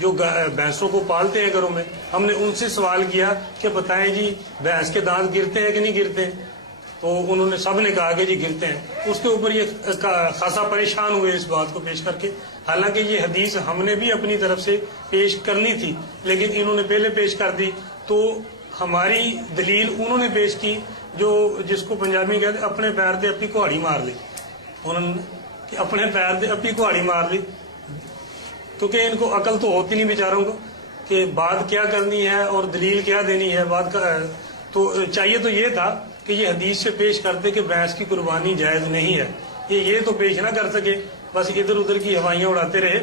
جو بھینسوں کو پالتے ہیں گھروں میں، ہم نے ان سے سوال کیا کہ بتائیں جی بھینس کے دانت گرتے ہیں کہ نہیں گرتے ہیں؟ تو انہوں نے سب نے کہا کہ جی گرتے ہیں۔ اس کے اوپر یہ خاصا پریشان ہوئے اس بات کو پیش کر کے، حالانکہ یہ حدیث ہم نے بھی اپنی طرف سے پیش کرنی تھی لیکن انہوں نے پہلے پیش کر دی۔ تو ہماری دلیل انہوں نے پیش کی جو جس کو پنجابی کہتے اپنے پیر دے اپنی کہاڑی مار لی، انہوں نے اپنے پیر دے اپنی کہاڑی مار لی، کیونکہ ان کو عقل تو ہوتی نہیں بیچاروں کو کہ بات کیا کرنی ہے اور دلیل کیا دینی ہے۔ بات کا تو چاہیے تو یہ تھا کہ یہ حدیث سے پیش کرتے کہ بھینس کی قربانی جائز نہیں ہے، یہ تو پیش نہ کر سکے، بس ادھر ادھر کی ہوائیاں اڑاتے رہے۔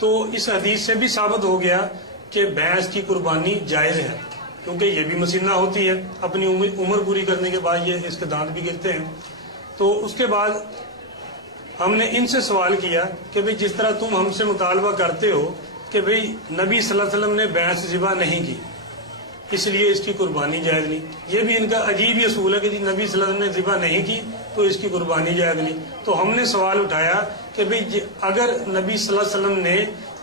تو اس حدیث سے بھی ثابت ہو گیا کہ بھینس کی قربانی جائز ہے، کیونکہ یہ بھی مسنہ ہوتی ہے، اپنی عمر پوری کرنے کے بعد یہ اس کے دانت بھی گرتے ہیں۔ تو اس کے بعد ہم نے ان سے سوال کیا کہ بھئی جس طرح تم ہم سے مطالبہ کرتے ہو کہ بھئی نبی صلی اللہ علیہ وسلم نے بھینس ذبح نہیں کی اس لیے اس کی قربانی جائز نہیں، یہ بھی ان کا عجیب ہی اصول ہے کہ جی نبی صلی اللہ علیہ وسلم نے ذبح نہیں کی تو اس کی قربانی جائز نہیں۔ تو ہم نے سوال اٹھایا کہ بھئی اگر نبی صلی اللہ علیہ وسلم نے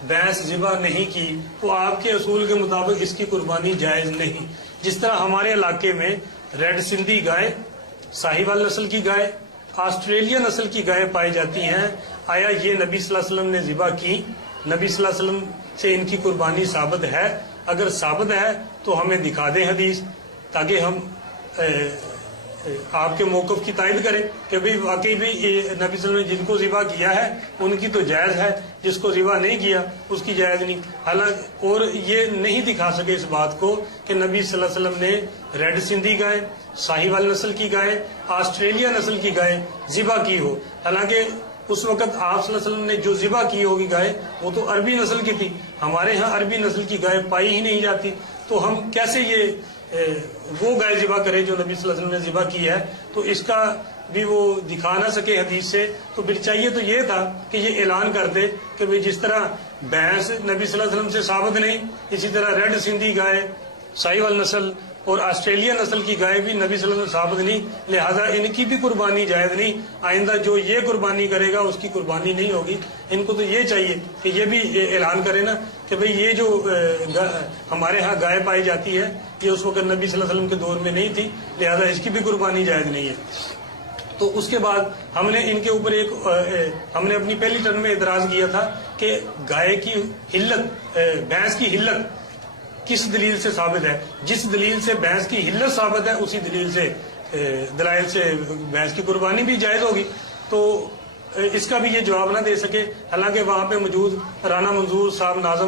بھینس ذبح نہیں کی تو آپ کے اصول کے مطابق اس کی قربانی جائز نہیں۔ جس طرح ہمارے علاقے میں ریڈ سندھی گائے، ساہیوال نسل کی گائے، آسٹریلیا نسل کی گائے پائی جاتی ہیں، آیا یہ نبی صلی اللہ علیہ وسلم نے ذبح کی؟ نبی صلی اللہ علیہ وسلم سے ان کی قربانی ثابت ہے؟ اگر ثابت ہے تو ہمیں دکھا دیں حدیث تاکہ ہم آپ کے موقف کی تائید کریں کہ بھئی واقعی بھی نبی صلی اللہ علیہ وسلم نے جن کو ذبح کیا ہے ان کی تو جائز ہے، جس کو ذبح نہیں کیا اس کی جائز نہیں۔ حالانکہ اور یہ نہیں دکھا سکے اس بات کو کہ نبی صلی اللہ علیہ وسلم نے ریڈ سندھی گائے، ساہیوال نسل کی گائے، آسٹریلیا نسل کی گائے ذبح کی ہو۔ حالانکہ اس وقت آپ صلی اللہ علیہ وسلم نے جو ذبح کی ہوگی گائے وہ تو عربی نسل کی تھی، ہمارے ہاں عربی نسل کی گائے پائی ہی نہیں جاتی، تو ہم کیسے یہ وہ گائے ذبح کرے جو نبی صلی اللہ علیہ وسلم نے ذبح کی ہے؟ تو اس کا بھی وہ دکھا نہ سکے حدیث سے، تو پھر چاہیے تو یہ تھا کہ یہ اعلان کر دے کہ بھئی جس طرح بھینس نبی صلی اللہ علیہ وسلم سے ثابت نہیں، اسی طرح ریڈ سندھی گائے، ساہیوال نسل اور آسٹریلیا نسل کی گائے بھی نبی صلی اللہ علیہ وسلم ثابت نہیں، لہذا ان کی بھی قربانی جائز نہیں۔ آئندہ جو یہ قربانی کرے گا اس کی قربانی نہیں ہوگی۔ ان کو تو یہ چاہیے کہ یہ بھی اعلان کرے نا کہ بھئی یہ جو ہمارے ہاں گائے پائی جاتی ہے یہ اس وقت نبی صلی اللہ علیہ وسلم کے دور میں نہیں تھی، لہذا اس کی بھی قربانی جائز نہیں ہے۔ تو اس کے بعد ہم نے ان کے اوپر ہم نے اپنی پہلی ٹرم میں اعتراض کیا تھا کہ گائے کی حلت، بھینس کی حلت کس دلیل سے ثابت ہے؟ جس دلیل سے بھینس کی حلت ثابت ہے اسی دلیل سے دلائل سے بھینس کی قربانی بھی جائز ہوگی۔ تو اس کا بھی یہ جواب نہ دے سکے، حالانکہ وہاں پہ موجود رانا منظور صاحب ناظم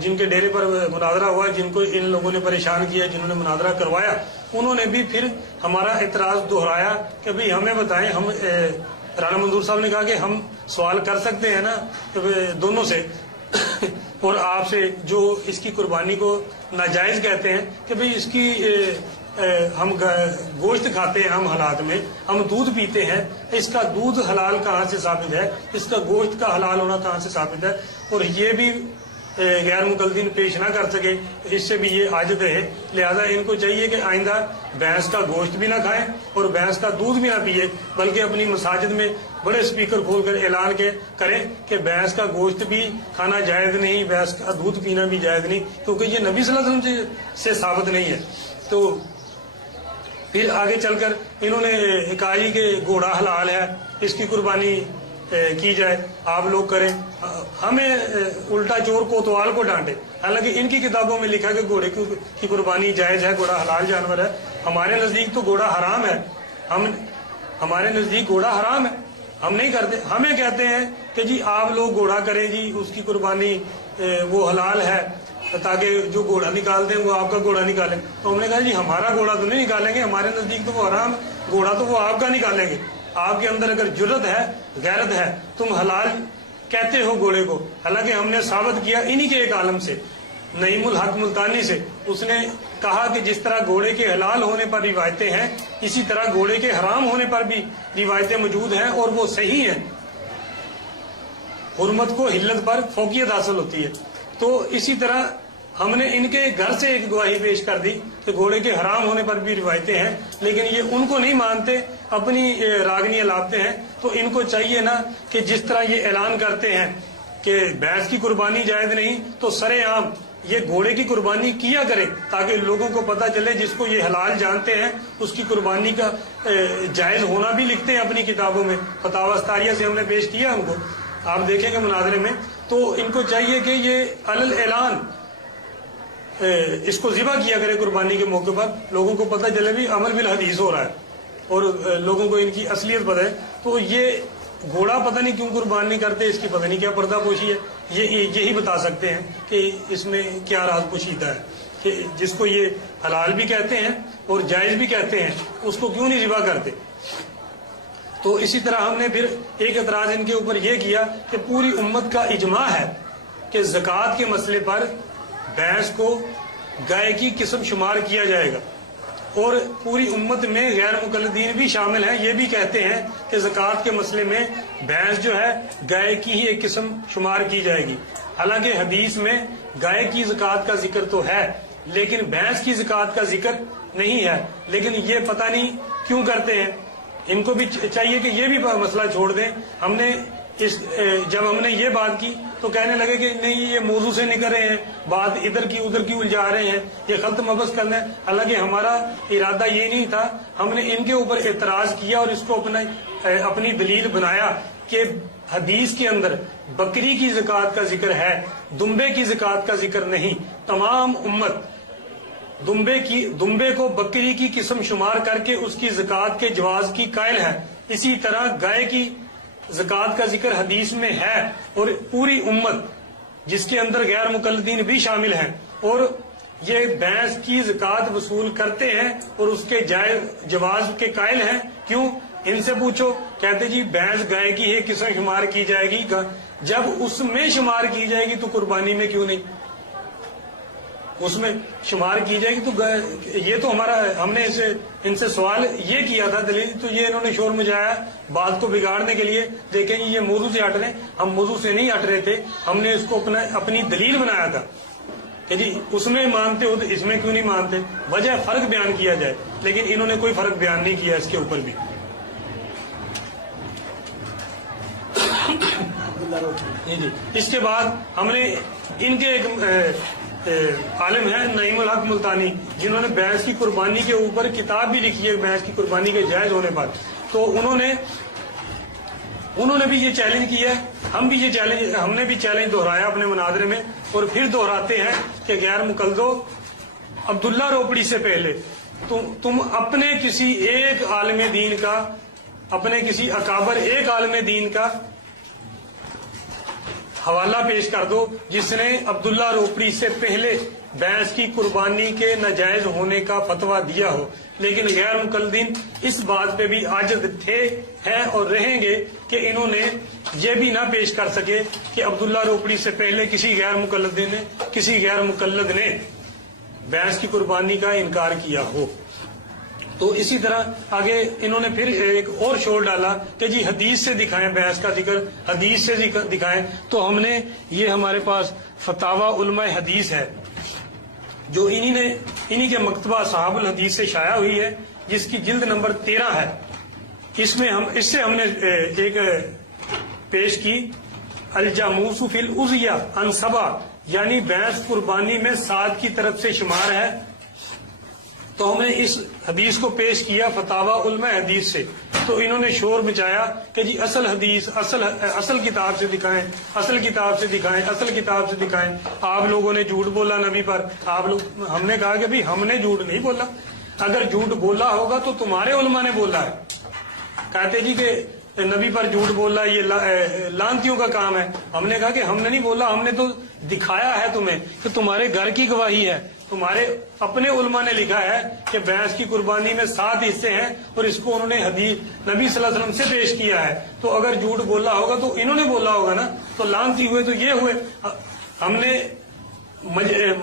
جن کے ڈیرے پر مناظرہ ہوا، جن کو ان لوگوں نے پریشان کیا، جنہوں نے مناظرہ کروایا، انہوں نے بھی پھر ہمارا اعتراض دہرایا کہ بھئی ہمیں بتائیں۔ ہم رانا منظور صاحب نے کہا کہ ہم سوال کر سکتے ہیں نا دونوں سے اور آپ سے جو اس کی قربانی کو ناجائز کہتے ہیں کہ بھئی اس کی ہم گوشت کھاتے ہیں، ہم حالات میں ہم دودھ پیتے ہیں، اس کا دودھ حلال کہاں سے ثابت ہے؟ اس کا گوشت کا حلال ہونا کہاں سے ثابت ہے؟ اور یہ بھی غیر مقلدین پیش نہ کر سکے، اس سے بھی یہ عاجز ہے۔ لہذا ان کو چاہیے کہ آئندہ بھینس کا گوشت بھی نہ کھائیں اور بھینس کا دودھ بھی نہ پیے، بلکہ اپنی مساجد میں بڑے سپیکر کھول کر اعلان کریں کہ بھینس کا گوشت بھی کھانا جائز نہیں، بھینس کا دودھ پینا بھی جائز نہیں، کیونکہ یہ نبی صلی اللہ علیہ وسلم سے ثابت نہیں ہے۔ تو پھر آگے چل کر انہوں نے کہا کہ گھوڑا حلال ہے، اس کی قربانی کی جائے، آپ لوگ کریں، ہمیں الٹا چور کوتوال کو ڈانٹے۔ حالانکہ ان کی کتابوں میں لکھا کہ گھوڑے کی قربانی جائز ہے، گھوڑا حلال جانور ہے۔ ہمارے نزدیک تو گھوڑا حرام ہے، ہمارے نزدیک گھوڑا حرام ہے، ہم نہیں کرتے۔ ہمیں کہتے ہیں کہ جی آپ لوگ گھوڑا کریں، جی اس کی قربانی وہ حلال ہے، تاکہ جو گھوڑا نکالتے ہیں وہ آپ کا گھوڑا نکالیں۔ تو ہم نے کہا جی ہمارا گھوڑا تو نہیں نکالیں گے، ہمارے نزدیک تو وہ حرام، گھوڑا تو وہ آپ کا نکالیں گے۔ آپ کے اندر اگر جرت ہے، غیرت ہے، تم حلال کہتے ہو گھوڑے کو۔ حالانکہ ہم نے ثابت کیا انہی کے ایک عالم سے، نعیم الحق ملتانی سے، اس نے کہا کہ جس طرح گھوڑے کے حلال ہونے پر روایتیں ہیں، اسی طرح گھوڑے کے حرام ہونے پر بھی روایتیں موجود ہیں اور وہ صحیح ہیں۔ حرمت کو حلت پر فوقیت حاصل ہوتی ہے۔ تو اسی طرح ہم نے ان کے گھر سے ایک گواہی پیش کر دی کہ گھوڑے کے حرام ہونے پر بھی روایتیں ہیں، لیکن یہ ان کو نہیں مانتے، اپنی راگنی الاپتے ہیں۔ تو ان کو چاہیے نا کہ جس طرح یہ اعلان کرتے ہیں کہ بھینس کی قربانی جائز نہیں تو سرے عام یہ گھوڑے کی قربانی کیا کرے، تاکہ لوگوں کو پتہ چلے، جس کو یہ حلال جانتے ہیں اس کی قربانی کا جائز ہونا بھی لکھتے ہیں اپنی کتابوں میں، فتاوی استاریہ سے ہم نے پیش کیا ان کو، آپ دیکھیں گے مناظرے میں۔ تو ان کو چاہیے کہ یہ علل اعلان اس کو ذبح کیا کرے قربانی کے موقع پر، لوگوں کو پتہ چلے بھی عمل بالحدیث ہو رہا ہے اور لوگوں کو ان کی اصلیت پتہ ہے۔ تو یہ گھوڑا پتہ نہیں کیوں قربان نہیں کرتے، اس کی پتہ نہیں کیا پردہ پوشی ہے، یہی بتا سکتے ہیں کہ اس میں کیا راز پوشیدہ ہے، کہ جس کو یہ حلال بھی کہتے ہیں اور جائز بھی کہتے ہیں اس کو کیوں نہیں ذبح کرتے۔ تو اسی طرح ہم نے پھر ایک اعتراض ان کے اوپر یہ کیا کہ پوری امت کا اجماع ہے کہ زکوٰۃ کے مسئلے پر بھینس کو گائے کی قسم شمار کیا جائے گا، اور پوری امت میں غیر مقلدین بھی شامل ہیں، یہ بھی کہتے ہیں کہ زکوٰۃ کے مسئلے میں بھینس جو ہے گائے کی ہی ایک قسم شمار کی جائے گی۔ حالانکہ حدیث میں گائے کی زکوٰۃ کا ذکر تو ہے لیکن بھینس کی زکوٰۃ کا ذکر نہیں ہے، لیکن یہ پتہ نہیں کیوں کرتے ہیں۔ ان کو بھی چاہیے کہ یہ بھی مسئلہ چھوڑ دیں۔ جب ہم نے یہ بات کی تو کہنے لگے کہ نہیں یہ موضوع سے نکل رہے ہیں، بات ادھر کی ادھر کی الجھا رہے ہیں، یہ خلط مبس کرنا ہے۔ حالانکہ ہمارا ارادہ یہ نہیں تھا، ہم نے ان کے اوپر اعتراض کیا اور اس کو اپنی دلیل بنایا کہ حدیث کے اندر بکری کی زکوٰۃ کا ذکر ہے، دمبے کی زکوٰۃ کا ذکر نہیں۔ تمام امت دمبے کو بکری کی قسم شمار کر کے اس کی زکوٰۃ کے جواز کی قائل ہے۔ اسی طرح گائے کی زکوٰۃ کا ذکر حدیث میں ہے، اور پوری امت جس کے اندر غیر مقلدین بھی شامل ہیں اور یہ بھینس کی زکوٰۃ وصول کرتے ہیں اور اس کے جواز کے قائل ہیں۔ کیوں؟ ان سے پوچھو، کہتے جی بھینس گائے کی ایک قسم شمار کی جائے گی، جب اس میں شمار کی جائے گی تو قربانی میں کیوں نہیں؟ اس میں شمار کی جائے گی تو یہ تو ہم نے ان سے سوال یہ کیا تھا دلیل، تو یہ انہوں نے شور مچایا بات کو بگاڑنے کے لیے۔ دیکھیں یہ موضوع سے ہٹ رہے، ہم موضوع سے نہیں ہٹ رہے تھے، ہم نے اس کو اپنی دلیل بنایا تھا کہ جی اس میں مانتے ہو تو اس میں کیوں نہیں مانتے، وجہ فرق بیان کیا جائے، لیکن انہوں نے کوئی فرق بیان نہیں کیا اس کے اوپر بھی۔ جی اس کے بعد ہم نے ان کے ایک عالم ہیں نعیم الحق ملتانی، جنہوں نے بھینس کی قربانی کے اوپر کتاب بھی لکھی ہے بھینس کی قربانی کے جائز ہونے پر، تو انہوں نے بھی یہ چیلنج کیا ہے، ہم نے بھی چیلنج دہرایا اپنے مناظرے میں، اور پھر دہراتے ہیں کہ غیر مقلدو، عبداللہ روپڑی سے پہلے تم اپنے کسی ایک عالم دین کا، اپنے کسی اکابر ایک عالم دین کا حوالہ پیش کر دو جس نے عبداللہ روپڑی سے پہلے بھینس کی قربانی کے ناجائز ہونے کا فتویٰ دیا ہو۔ لیکن غیر مقلدین اس بات پہ بھی عاجز تھے، ہیں اور رہیں گے کہ انہوں نے یہ بھی نہ پیش کر سکے کہ عبداللہ روپڑی سے پہلے کسی غیر مقلد نے بھینس کی قربانی کا انکار کیا ہو۔ تو اسی طرح آگے انہوں نے پھر ایک اور شور ڈالا کہ جی حدیث سے دکھائیں بھینس کا ذکر، حدیث سے دکھائیں۔ تو ہم نے یہ ہمارے پاس فتاوی علماء حدیث ہے جو انہی کے مکتبہ صحاب الحدیث سے شائع ہوئی ہے، جس کی جلد نمبر 13 ہے۔ اس سے ہم نے ایک پیش کی الجاموس فی الاضحیہ عن سبع، یعنی بھینس قربانی میں 7 کی طرف سے شمار ہے۔ تو ہم نے اس حدیث کو پیش کیا فتاوی علماء حدیث سے، تو انہوں نے شور مچایا کہ جی اصل حدیث اصل کتاب سے دکھائیں، اصل کتاب سے دکھائیں، اصل کتاب سے دکھائیں۔ آپ لوگوں نے جھوٹ بولا نبی پر، ہم نے کہا کہ بھئی ہم نے جھوٹ نہیں بولا، اگر جھوٹ بولا ہوگا تو تمہارے علماء نے بولا ہے۔ کہتے جی کہ نبی پر جھوٹ بولا یہ لانتیوں کا کام ہے۔ ہم نے کہا کہ ہم نے نہیں بولا، ہم نے تو دکھایا ہے تمہیں کہ تمہارے گھر کی گواہی ہے، تمہارے اپنے علماء نے لکھا ہے کہ بھینس کی قربانی میں 7 حصے ہیں، اور اس کو انہوں نے حدیث نبی صلی اللہ علیہ وسلم سے پیش کیا ہے۔ تو اگر جھوٹ بولا ہوگا تو انہوں نے بولا ہوگا نا، تو لانتی ہوئے تو یہ ہوئے۔ ہم نے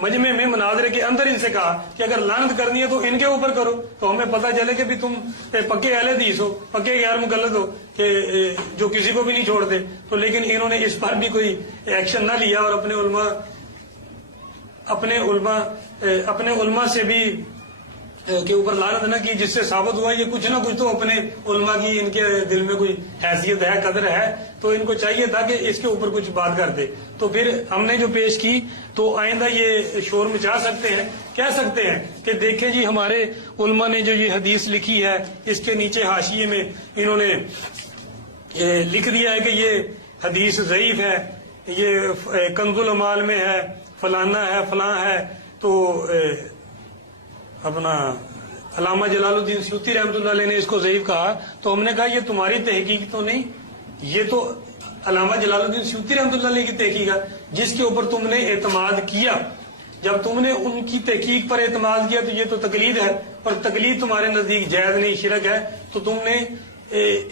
مجمع میں مناظرے کے اندر ان سے کہا کہ اگر لعنت کرنی ہے تو ان کے اوپر کرو، تو ہمیں پتہ چلے کہ بھی تم پکے اہل حدیث ہو، پکے غیر مقلد ہو کہ جو کسی کو بھی نہیں چھوڑتے۔ تو لیکن انہوں نے اس پر بھی کوئی ایکشن نہ لیا، اور اپنے علماء سے بھی کے اوپر لعنت نہ کی، جس سے ثابت ہوا یہ کچھ نہ کچھ تو اپنے علماء کی ان کے دل میں کوئی حیثیت ہے، قدر ہے، تو ان کو چاہیے تھا کہ اس کے اوپر کچھ بات کر دے. تو پھر ہم نے جو پیش کی تو آئندہ یہ شور مچا سکتے ہیں، کہہ سکتے ہیں کہ دیکھیں جی ہمارے علماء نے جو یہ حدیث لکھی ہے اس کے نیچے حاشیے میں انہوں نے لکھ دیا ہے کہ یہ حدیث ضعیف ہے، یہ کنز الامال میں ہے، فلانا ہے، فلاں ہے. تو اپنا علامہ جلال الدین سیوطی رحمۃ اللہ علیہ نے اس کو ضعیف کہا. تو ہم نے کہا یہ تمہاری تحقیق تو نہیں، یہ تو علامہ جلال الدین سیوطی رحمۃ اللہ علیہ کی تحقیق ہے جس کے اوپر تم نے اعتماد کیا. جب تم نے ان کی تحقیق پر اعتماد کیا تو یہ تو تقلید ہے، اور تقلید تمہارے نزدیک جائز نہیں، شرک ہے. تو تم نے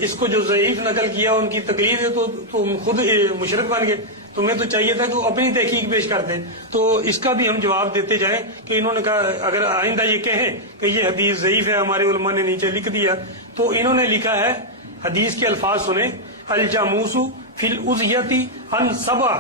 اس کو جو ضعیف نقل کیا ان کی تقلید ہے تو تم خود مشرک بن گئے. تمہیں تو چاہیے تھا کہ وہ اپنی تحقیق پیش کرتے. تو اس کا بھی ہم جواب دیتے جائیں کہ انہوں نے کہا اگر آئندہ یہ کہیں کہ یہ حدیث ضعیف ہے، ہمارے علماء نے نیچے لکھ دیا، تو انہوں نے لکھا ہے حدیث کے الفاظ سنیں، الجاموس فی الازیتی ان سبع،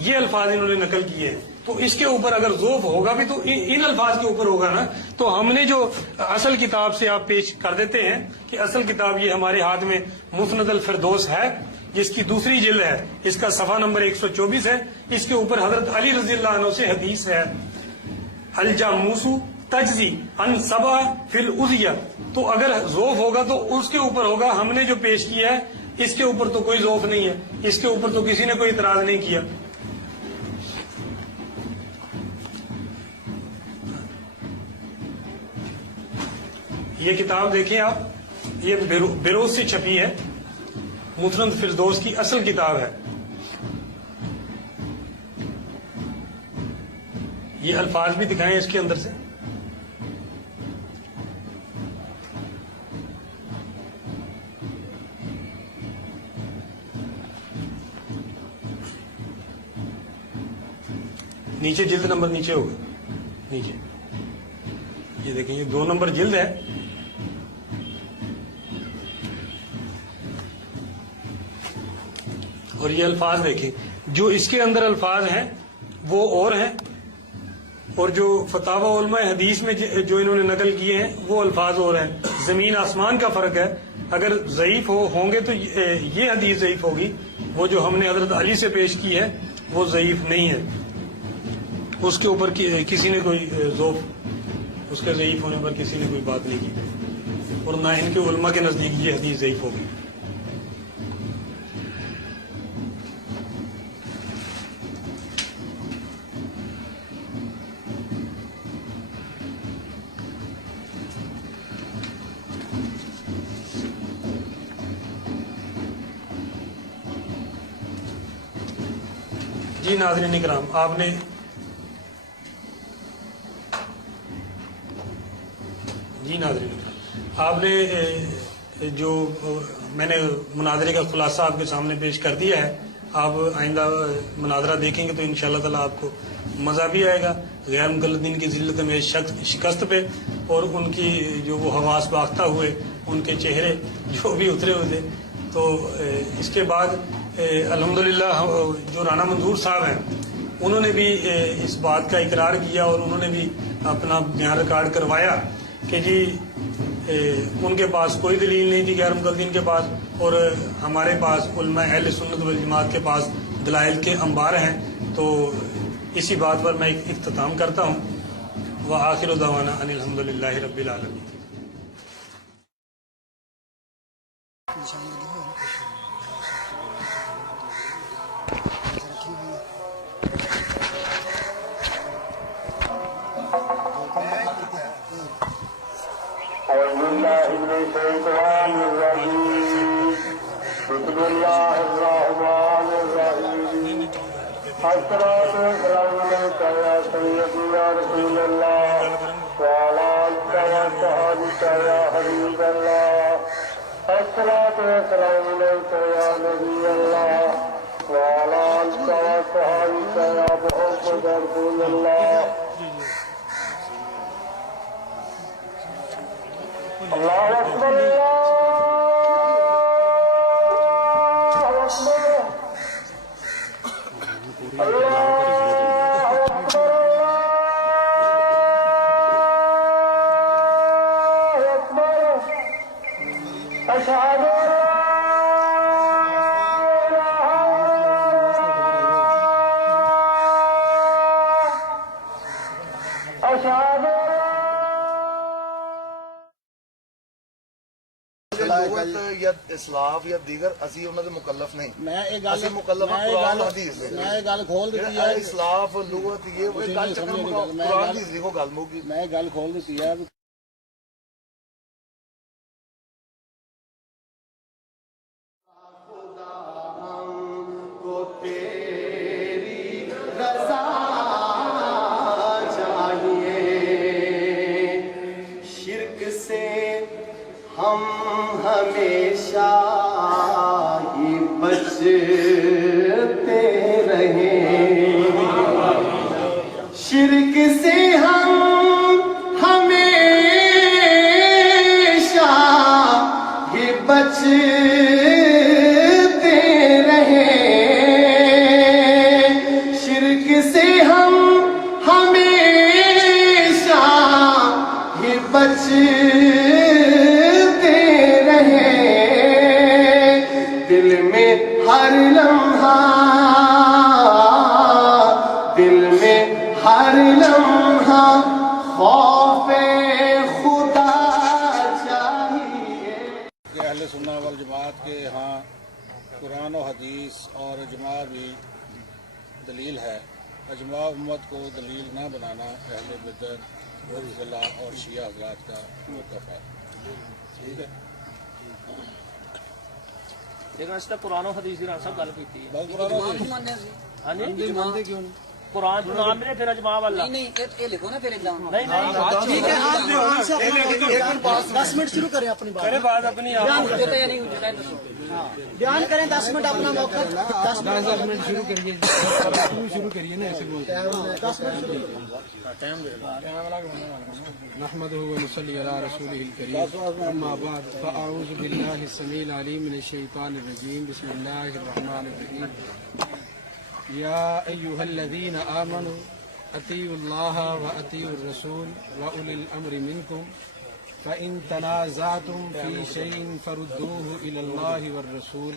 یہ الفاظ انہوں نے نقل کیے ہیں. تو اس کے اوپر اگر ذوف ہوگا بھی تو ان الفاظ کے اوپر ہوگا نا. تو ہم نے جو اصل کتاب سے آپ پیش کر دیتے ہیں کہ اصل کتاب یہ ہمارے ہاتھ میں مسند الفردوس ہے جس کی دوسری جلد ہے، اس کا صفحہ نمبر 124 ہے. اس کے اوپر حضرت علی رضی اللہ عنہ سے حدیث ہے، الجاموس تجزی ان سبع فی الازیہ. تو اگر ذوف ہوگا تو اس کے اوپر ہوگا. ہم نے جو پیش کیا ہے اس کے اوپر تو کوئی ذوف نہیں ہے، اس کے اوپر تو کسی نے کوئی اعتراض نہیں کیا. یہ کتاب دیکھیں آپ، یہ بیروز سے چھپی ہے، مسند فردوس کی اصل کتاب ہے. یہ الفاظ بھی دکھائیں اس کے اندر سے. نیچے جلد نمبر نیچے ہوگا، نیچے یہ دیکھیں، یہ 2 نمبر جلد ہے. اور یہ الفاظ دیکھیں، جو اس کے اندر الفاظ ہیں وہ اور ہیں، اور جو فتاوی علماء حدیث میں جو انہوں نے نقل کیے ہیں وہ الفاظ اور ہیں. زمین آسمان کا فرق ہے. اگر ضعیف ہوں گے تو یہ حدیث ضعیف ہوگی، وہ جو ہم نے حضرت علی سے پیش کی ہے وہ ضعیف نہیں ہے. اس کے اوپر کسی نے کوئی ذوف، اس کے ضعیف ہونے پر کسی نے کوئی بات نہیں کی، اور نہ ان کے علماء کے نزدیک یہ حدیث ضعیف ہوگی. جی ناظرین اکرام، آپ نے جو میں نے مناظرے کا خلاصہ آپ کے سامنے پیش کر دیا ہے. آپ آئندہ مناظرہ دیکھیں گے تو انشاءاللہ تعالی آپ کو مزہ بھی آئے گا. غیر مقلدین کی ذلت میں شکست پہ، اور ان کی جو وہ حواس باختہ ہوئے، ان کے چہرے جو بھی اترے ہوئے تھے. تو اس کے بعد الحمدللہ جو رانا منظور صاحب ہیں انہوں نے بھی اس بات کا اقرار کیا، اور انہوں نے بھی اپنا بیان ریکارڈ کروایا کہ جی ان کے پاس کوئی دلیل نہیں تھی غیر مقلدین کے پاس، اور ہمارے پاس علماء اہل سنت والجماعت کے پاس دلائل کے انبار ہیں. تو اسی بات پر میں اختتام کرتا ہوں. وآخر دعوانا ان الحمدللہ رب العالمین. بسم اللہ الرحمن الرحیم. الصلاۃ والسلام علیک یا سیدی یا رسول اللہ وعلی آلک وصحبک یا حبیب اللہ. الصلاۃ والسلام علیک یا نبی اللہ وعلی آلک وصحبک یا محمد رسول اللہ. اللہ اکبر أشهد أن لا أشهد لغت یا اسلاف یا دیگر اسی انہوں نے مکلف نہیں اسی مکلف ہیں قرآن حدیث دے میں گل کھول دیتی ہے اسلاف لغت یہ گل چکر قرآن حدیث دیکھو گل موگی میں گل کھول دیتی ہے ہم ہمیشہ ہی بچتے رہیں شرک سے ہم ہمیشہ ہی بچتے رہیں شرک سے ہم ہمیشہ ہی بچتے دل میں ہر لمحہ خوف خدا چاہیے کہ اہل سنہ والجماعت کے ہاں قرآن و حدیث اور اجماع بھی دلیل ہے. اجماع امت کو دلیل نہ بنانا اہل بدعت معتزلہ اور شیعہ حضرات کا موقف ہے. ٹھیک ہے. لیکن اس نے قرآن و حدیث کی سب گل کی بس قرآن و حدیث ہاں جی مانتے کیوں نہیں؟ قرآن جو نام ملے پھر اجماع والا نہیں یہ لکھو نا پھر ایگزام نہیں نہیں ٹھیک ہے آپ 10 منٹ شروع کریں اپنی بات میرے بات اپنی بیان ہوتا ہے یا نہیں ہوتا ہے بیان کریں 10 منٹ اپنا موقع 10 منٹ شروع کریے شروع کریے نا ایسے بولتے ہیں 10 منٹ شروع نحمده ونصلي على رسوله الكريم اما بعد فاعوذ بالله السميع العليم من الشيطان الرجيم بسم الله الرحمن الرحيم يا ايها الذين امنوا اطيعوا الله واطيعوا الرسول واولي الامر منكم فان تنازعتم في شيء فردوه الى الله والرسول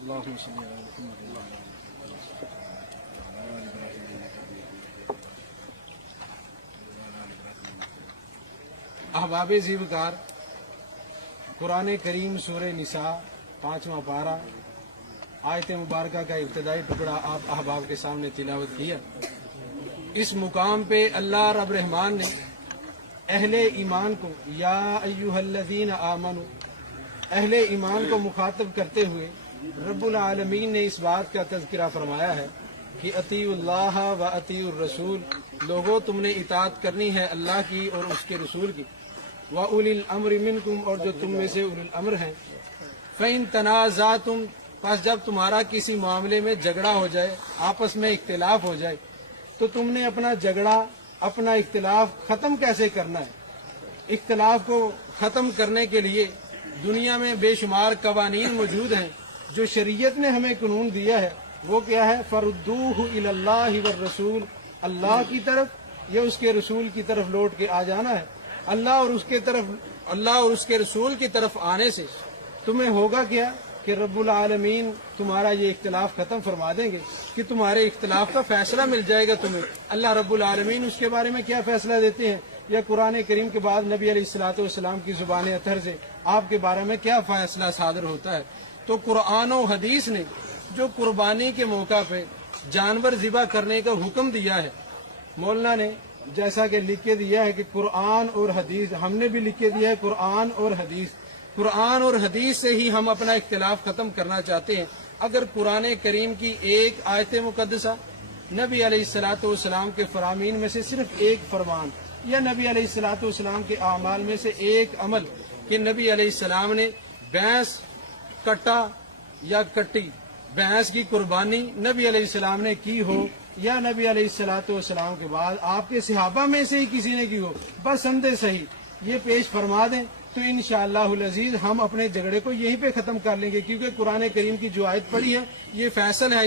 اللهم صل على محمد وعلى آله احباب زیوکار قرآن کریم سورہ نساء 5واں پارہ آیت مبارکہ کا ابتدائی ٹکڑا آپ احباب کے سامنے تلاوت کیا. اس مقام پہ اللہ رب رحمان نے اہل ایمان کو یا ایھا الذین آمنوا اہل ایمان کو مخاطب کرتے ہوئے رب العالمین نے اس بات کا تذکرہ فرمایا ہے کہ اطیعوا اللہ و اطیعوا الرسول، لوگوں تم نے اطاعت کرنی ہے اللہ کی اور اس کے رسول کی. وَأُولِي الْأَمْرِ مِنْكُمْ اور جو تم میں سے اولی الامر ہیں. فَإِن تَنَازَعْتُمْ پس جب تمہارا کسی معاملے میں جھگڑا ہو جائے، آپس میں اختلاف ہو جائے، تو تم نے اپنا جھگڑا اپنا اختلاف ختم کیسے کرنا ہے؟ اختلاف کو ختم کرنے کے لیے دنیا میں بے شمار قوانین موجود ہیں جو شریعت نے ہمیں قانون دیا ہے. وہ کیا ہے؟ فردوہ الی اللہ والرسول، اللہ کی طرف یا اس کے رسول کی طرف لوٹ کے آ جانا ہے. اللہ اور اس کے رسول کی طرف آنے سے تمہیں ہوگا کیا کہ رب العالمین تمہارا یہ اختلاف ختم فرما دیں گے کہ تمہارے اختلاف کا فیصلہ مل جائے گا تمہیں. اللہ رب العالمین اس کے بارے میں کیا فیصلہ دیتے ہیں یا قرآن کریم کے بعد نبی علیہ الصلوۃ والسلام کی زبان اطہر سے آپ کے بارے میں کیا فیصلہ صادر ہوتا ہے. تو قرآن و حدیث نے جو قربانی کے موقع پہ جانور ذبح کرنے کا حکم دیا ہے، مولانا نے جیسا کہ لکھ کے دیا ہے کہ قرآن اور حدیث، ہم نے بھی لکھ کے دیا ہے قرآن اور حدیث سے ہی ہم اپنا اختلاف ختم کرنا چاہتے ہیں. اگر قرآن کریم کی ایک آیت مقدسہ، نبی علیہ الصلوۃ والسلام کے فرامین میں سے صرف ایک فرمان، یا نبی علیہ الصلوۃ والسلام کے اعمال میں سے ایک عمل کہ نبی علیہ السلام نے بھینس کٹا یا کٹی، بھینس کی قربانی نبی علیہ السلام نے کی ہو یا نبی علیہ الصلوۃ والسلام کے بعد آپ کے صحابہ میں سے ہی کسی نے کی ہو، بس سند صحیح یہ پیش فرما دیں تو انشاءاللہ العزیز ہم اپنے جھگڑے کو یہیں پہ ختم کر لیں گے. کیونکہ قرآن کریم کی جو آیت پڑھی ہے یہ فیصل ہے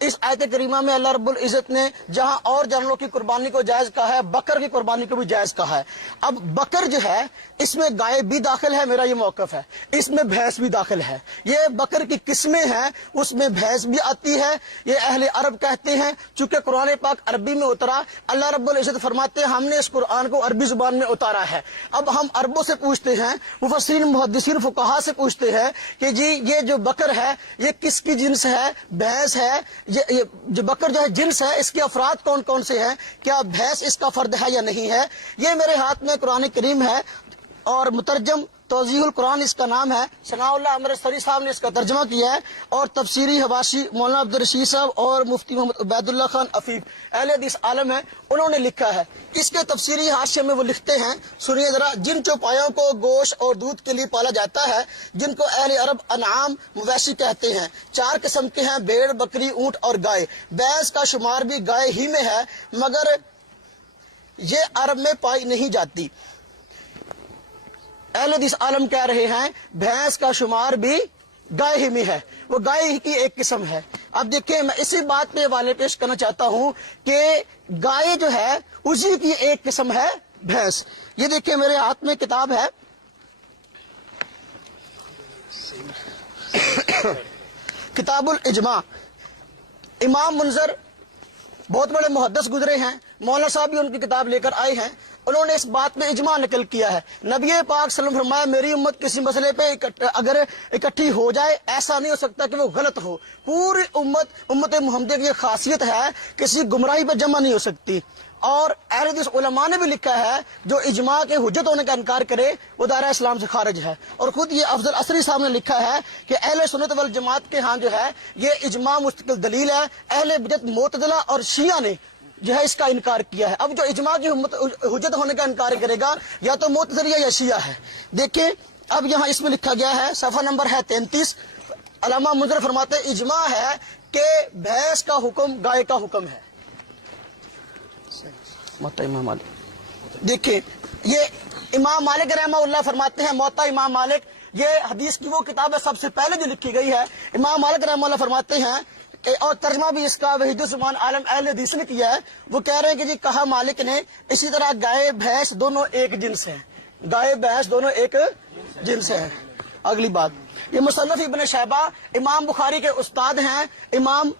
اس آیت کریمہ میں اللہ رب العزت نے جہاں اور جانوروں کی قربانی کو جائز کہا ہے، بکر کی قربانی کو بھی جائز کہا ہے۔ اب بکر جو ہے اس میں گائے بھی داخل ہے، میرا یہ موقف ہے، اس میں بھینس بھی داخل ہے۔ یہ بکر کی قسمیں ہیں، اس میں بھینس بھی آتی ہے، یہ اہل عرب کہتے ہیں۔ چونکہ قرآن پاک عربی میں اترا، اللہ رب العزت فرماتے ہیں ہم نے اس قرآن کو عربی زبان میں اتارا ہے۔ اب ہم عربوں سے پوچھتے ہیں، مفسرین محدثین فقہا سے پوچھتے ہیں کہ جی یہ جو بکر ہے یہ کس کی جنس ہے؟ بھینس ہے۔ یہ جو بکر جو ہے جنس ہے، اس کے افراد کون کون سے ہیں؟ کیا بھینس اس کا فرد ہے یا نہیں ہے؟ یہ میرے ہاتھ میں قرآن کریم ہے اور مترجم توضیح القرآن اس کا نام ہے، ثناء اللہ امرتسری صاحب نے اس کا ترجمہ کیا ہے، اور تفسیری حواشی مولانا عبدالرشید صاحب اور مفتی محمد عبید اللہ خان عفیف اہل حدیث عالم ہیں، انہوں نے لکھا ہے۔ اس کے تفسیری حاشیے میں وہ لکھتے ہیں، سنیے ذرا، جن چوپایوں کو گوشت اور دودھ کے لیے پالا جاتا ہے، جن کو اہل عرب انعام مویشی کہتے ہیں، 4 قسم کے ہیں، بھیڑ، بکری، اونٹ اور گائے۔ بھینس کا شمار بھی گائے ہی میں ہے، مگر یہ عرب میں پائی نہیں جاتی۔ اہل حدیث عالم کہہ رہے ہیں بھینس کا شمار بھی گائے ہی میں ہے، وہ گائے ہی کی ایک قسم ہے۔ اب دیکھیں، میں اسی بات پہ حوالے پیش کرنا چاہتا ہوں کہ گائے جو ہے اسی کی ایک قسم ہے بھینس۔ یہ دیکھیں میرے ہاتھ میں کتاب ہے، کتاب الاجماع، امام منذر بہت بڑے محدث گزرے ہیں، مولانا صاحب بھی ان کی کتاب لے کر آئے ہیں، انہوں نے اس بات میں اجماع نقل کیا ہے۔ نبی پاک صلی اللہ علیہ وسلم فرمایا میری امت کسی مسئلے پہ اگر اکٹھی ہو جائے ایسا نہیں ہو سکتا کہ وہ غلط ہو۔ پوری امت محمدیہ کی یہ خاصیت ہے، کسی گمراہی پہ جمع نہیں ہو سکتی۔ اور اہل حدیث علماء نے بھی لکھا ہے جو اجماع کے حجت ہونے کا انکار کرے وہ دائرہ اسلام سے خارج ہے۔ اور خود یہ افضل عصری صاحب نے لکھا ہے کہ اہل سنت والجماعت کے ہاں جو ہے یہ اجماع مستقل دلیل ہے، اہل بدعت معتزلہ اور شیعہ نے جو ہے اس کا انکار کیا ہے۔ اب جو اجماع کی حجت ہونے کا انکار کرے گا یا تو معتزلی یا شیعہ ہے۔ دیکھیں اب یہاں اس میں لکھا گیا ہے، صفحہ نمبر ہے 33، علامہ منذر فرماتے ہیں اجماع ہے کہ بھینس کا حکم گائے کا حکم ہے۔ موطا امام مالک، دیکھیں یہ امام مالک رحمہ اللہ فرماتے ہیں، موطا امام مالک یہ حدیث کی وہ کتاب ہے سب سے پہلے جو لکھی گئی ہے۔ امام مالک رحمہ اللہ فرماتے ہیں، اور ترجمہ بھی اس کا وحید الزمان عالم اہل حدیث نے کیا ہے، وہ کہہ رہے ہیں کہ جی کہا مالک نے اسی طرح گائے بھینس دونوں ایک جنس ہیں، گائے بھینس دونوں ایک جنس ہیں۔ اگلی بات، یہ مصنف ابن شیبہ امام بخاری کے استاد ہیں، امام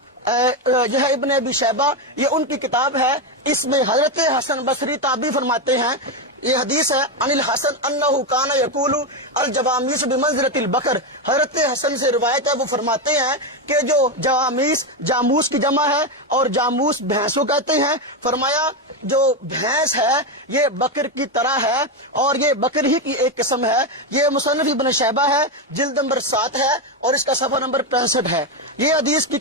جو ہے ابن ابی شیبہ، یہ ان کی کتاب ہے، اس میں حضرت حسن بصری تابعی فرماتے ہیں، یہ حدیث ہے عن الحسن انہ کان یقول الجوامیس بمنزلۃ البقر، حضرت حسن سے روایت ہے، وہ فرماتے ہیں کہ جو جوامیس جاموس کی جمع ہے اور جاموس بھینسوں کہتے ہیں، فرمایا جو بھینس ہے یہ بکر کی طرح ہے اور یہ بکر ہی کی ایک قسم ہے۔ یہ مصنف ابن شیبہ ہے، جلد نمبر 7 ہے اور اس کا صفحہ نمبر 65 ہے۔ یہ حدیث کی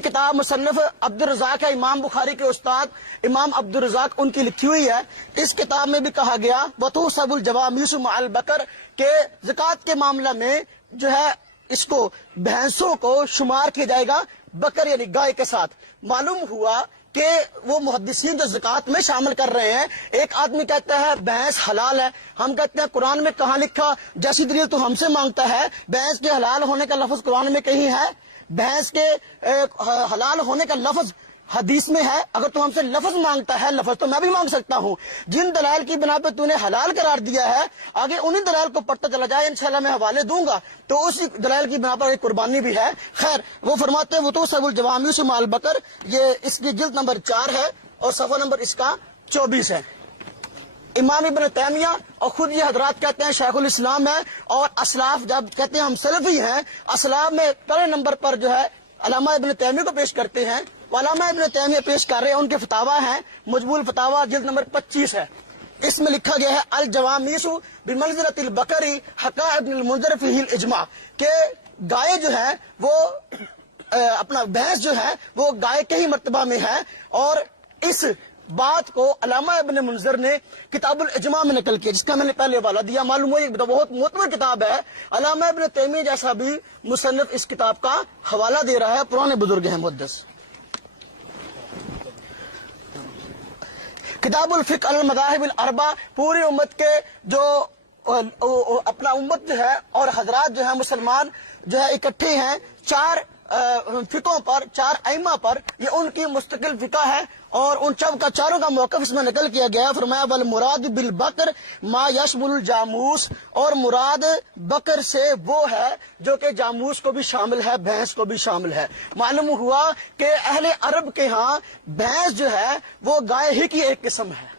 کتاب مصنف عبد الرزاق ہے، امام بخاری کے استاد امام عبد الرزاق ان کی لکھی ہوئی ہے۔ اس کتاب میں بھی کہا گیا وَتُحْسَبُ الْجَوَامِيسُ مَعَ الْبَقَرِ کہ زکوٰۃ کے معاملہ میں جو ہے اس کو بھینسوں کو شمار کیا جائے گا بکر یعنی گائے کے ساتھ۔ معلوم ہوا کہ وہ محدثین جو زکوٰۃ میں شامل کر رہے ہیں، ایک آدمی کہتا ہے بھینس حلال ہے، ہم کہتے ہیں قرآن میں کہاں لکھا؟ جیسی دلیل تو ہم سے مانگتا ہے، بھینس کے حلال ہونے کا لفظ قرآن میں کہیں ہے؟ بھینس کے حلال ہونے کا لفظ حدیث میں ہے؟ اگر تو ہم سے لفظ مانگتا ہے، لفظ تو میں بھی مانگ سکتا ہوں۔ جن دلائل کی بنا پہ تو نے حلال قرار دیا ہے، آگے انہی دلائل کو پڑھتا چلا جائے، انشاءاللہ میں حوالے دوں گا، تو اسی دلائل کی بنا پر ایک قربانی بھی ہے۔ خیر، وہ فرماتے ہیں وہ تو سب الجوامیس مع البقر، یہ اس کی جلد نمبر 4 ہے اور صفحہ نمبر اس کا 24 ہے۔ امام ابن تیمیہ اور خود یہ حضرات کہتے ہیں شیخ الاسلام ہے، اور اسلاف جب کہتے ہیں ہم سلفی ہیں، اسلاف میں پہلے نمبر پر جو ہے علامہ ابن تیمیہ کو پیش کرتے ہیں۔ علامہ ابن تیمیہ پیش کر رہے ہیں، ان کے فتاوی ہیں، مجموع الفتاوی جلد نمبر 25 ہے۔ اس میں لکھا گیا ہے الجوامیس بمنزلۃ البقر حکا ابن المنذر فیہ الاجماع، کہ گائے جو ہے وہ اپنا بھینس جو ہے وہ گائے کے ہی مرتبہ میں ہے، اور اس بات کو علامہ ابن منذر نے کتاب الاجماع میں نقل کیا، جس کا میں نے پہلے حوالہ دیا۔ معلوم ہو یہ بہت معتبر کتاب ہے، علامہ ابن تیمیہ جیسا بھی مصنف اس کتاب کا حوالہ دے رہا ہے، پرانے بزرگ ہیں محدث۔ کتاب الفقہ المذاہب الاربع، پوری امت کے جو اپنا امت جو ہے اور حضرات جو ہیں مسلمان جو ہے اکٹھے ہیں 4 فقوں پر، 4 ائمہ پر، یہ ان کی مستقل فقہ ہے اور ان چاروں کا موقف اس میں نقل کیا گیا ہے۔ فرمایا والمراد بالبقر ما یشمل الجاموس، اور مراد بکر سے وہ ہے جو کہ جاموس کو بھی شامل ہے، بھینس کو بھی شامل ہے۔ معلوم ہوا کہ اہل عرب کے ہاں بھینس جو ہے وہ گائے ہی کی ایک قسم ہے۔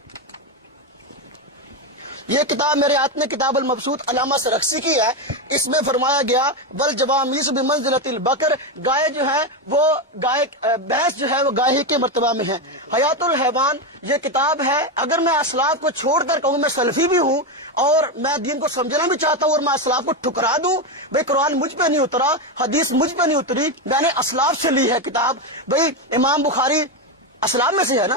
یہ کتاب میرے ہاتھ میں کتاب المبسوط علامہ سرخسی کی ہے، اس میں فرمایا گیا والجوامیس بمنزلۃ البقر، گائے جو ہے وہ بھینس جو ہے وہ گائے ہی کے مرتبہ میں ہے۔ حیات الحیوان یہ کتاب ہے، اگر میں اسلاف کو چھوڑ کر کہوں میں سلفی بھی ہوں اور میں دین کو سمجھنا بھی چاہتا ہوں اور میں اسلاف کو ٹھکرا دوں، بھئی قرآن مجھ پہ نہیں اترا، حدیث مجھ پہ نہیں اتری، میں نے اسلاف سے لی ہے کتاب۔ بھئی امام بخاری اسلام میں سے ہے نا،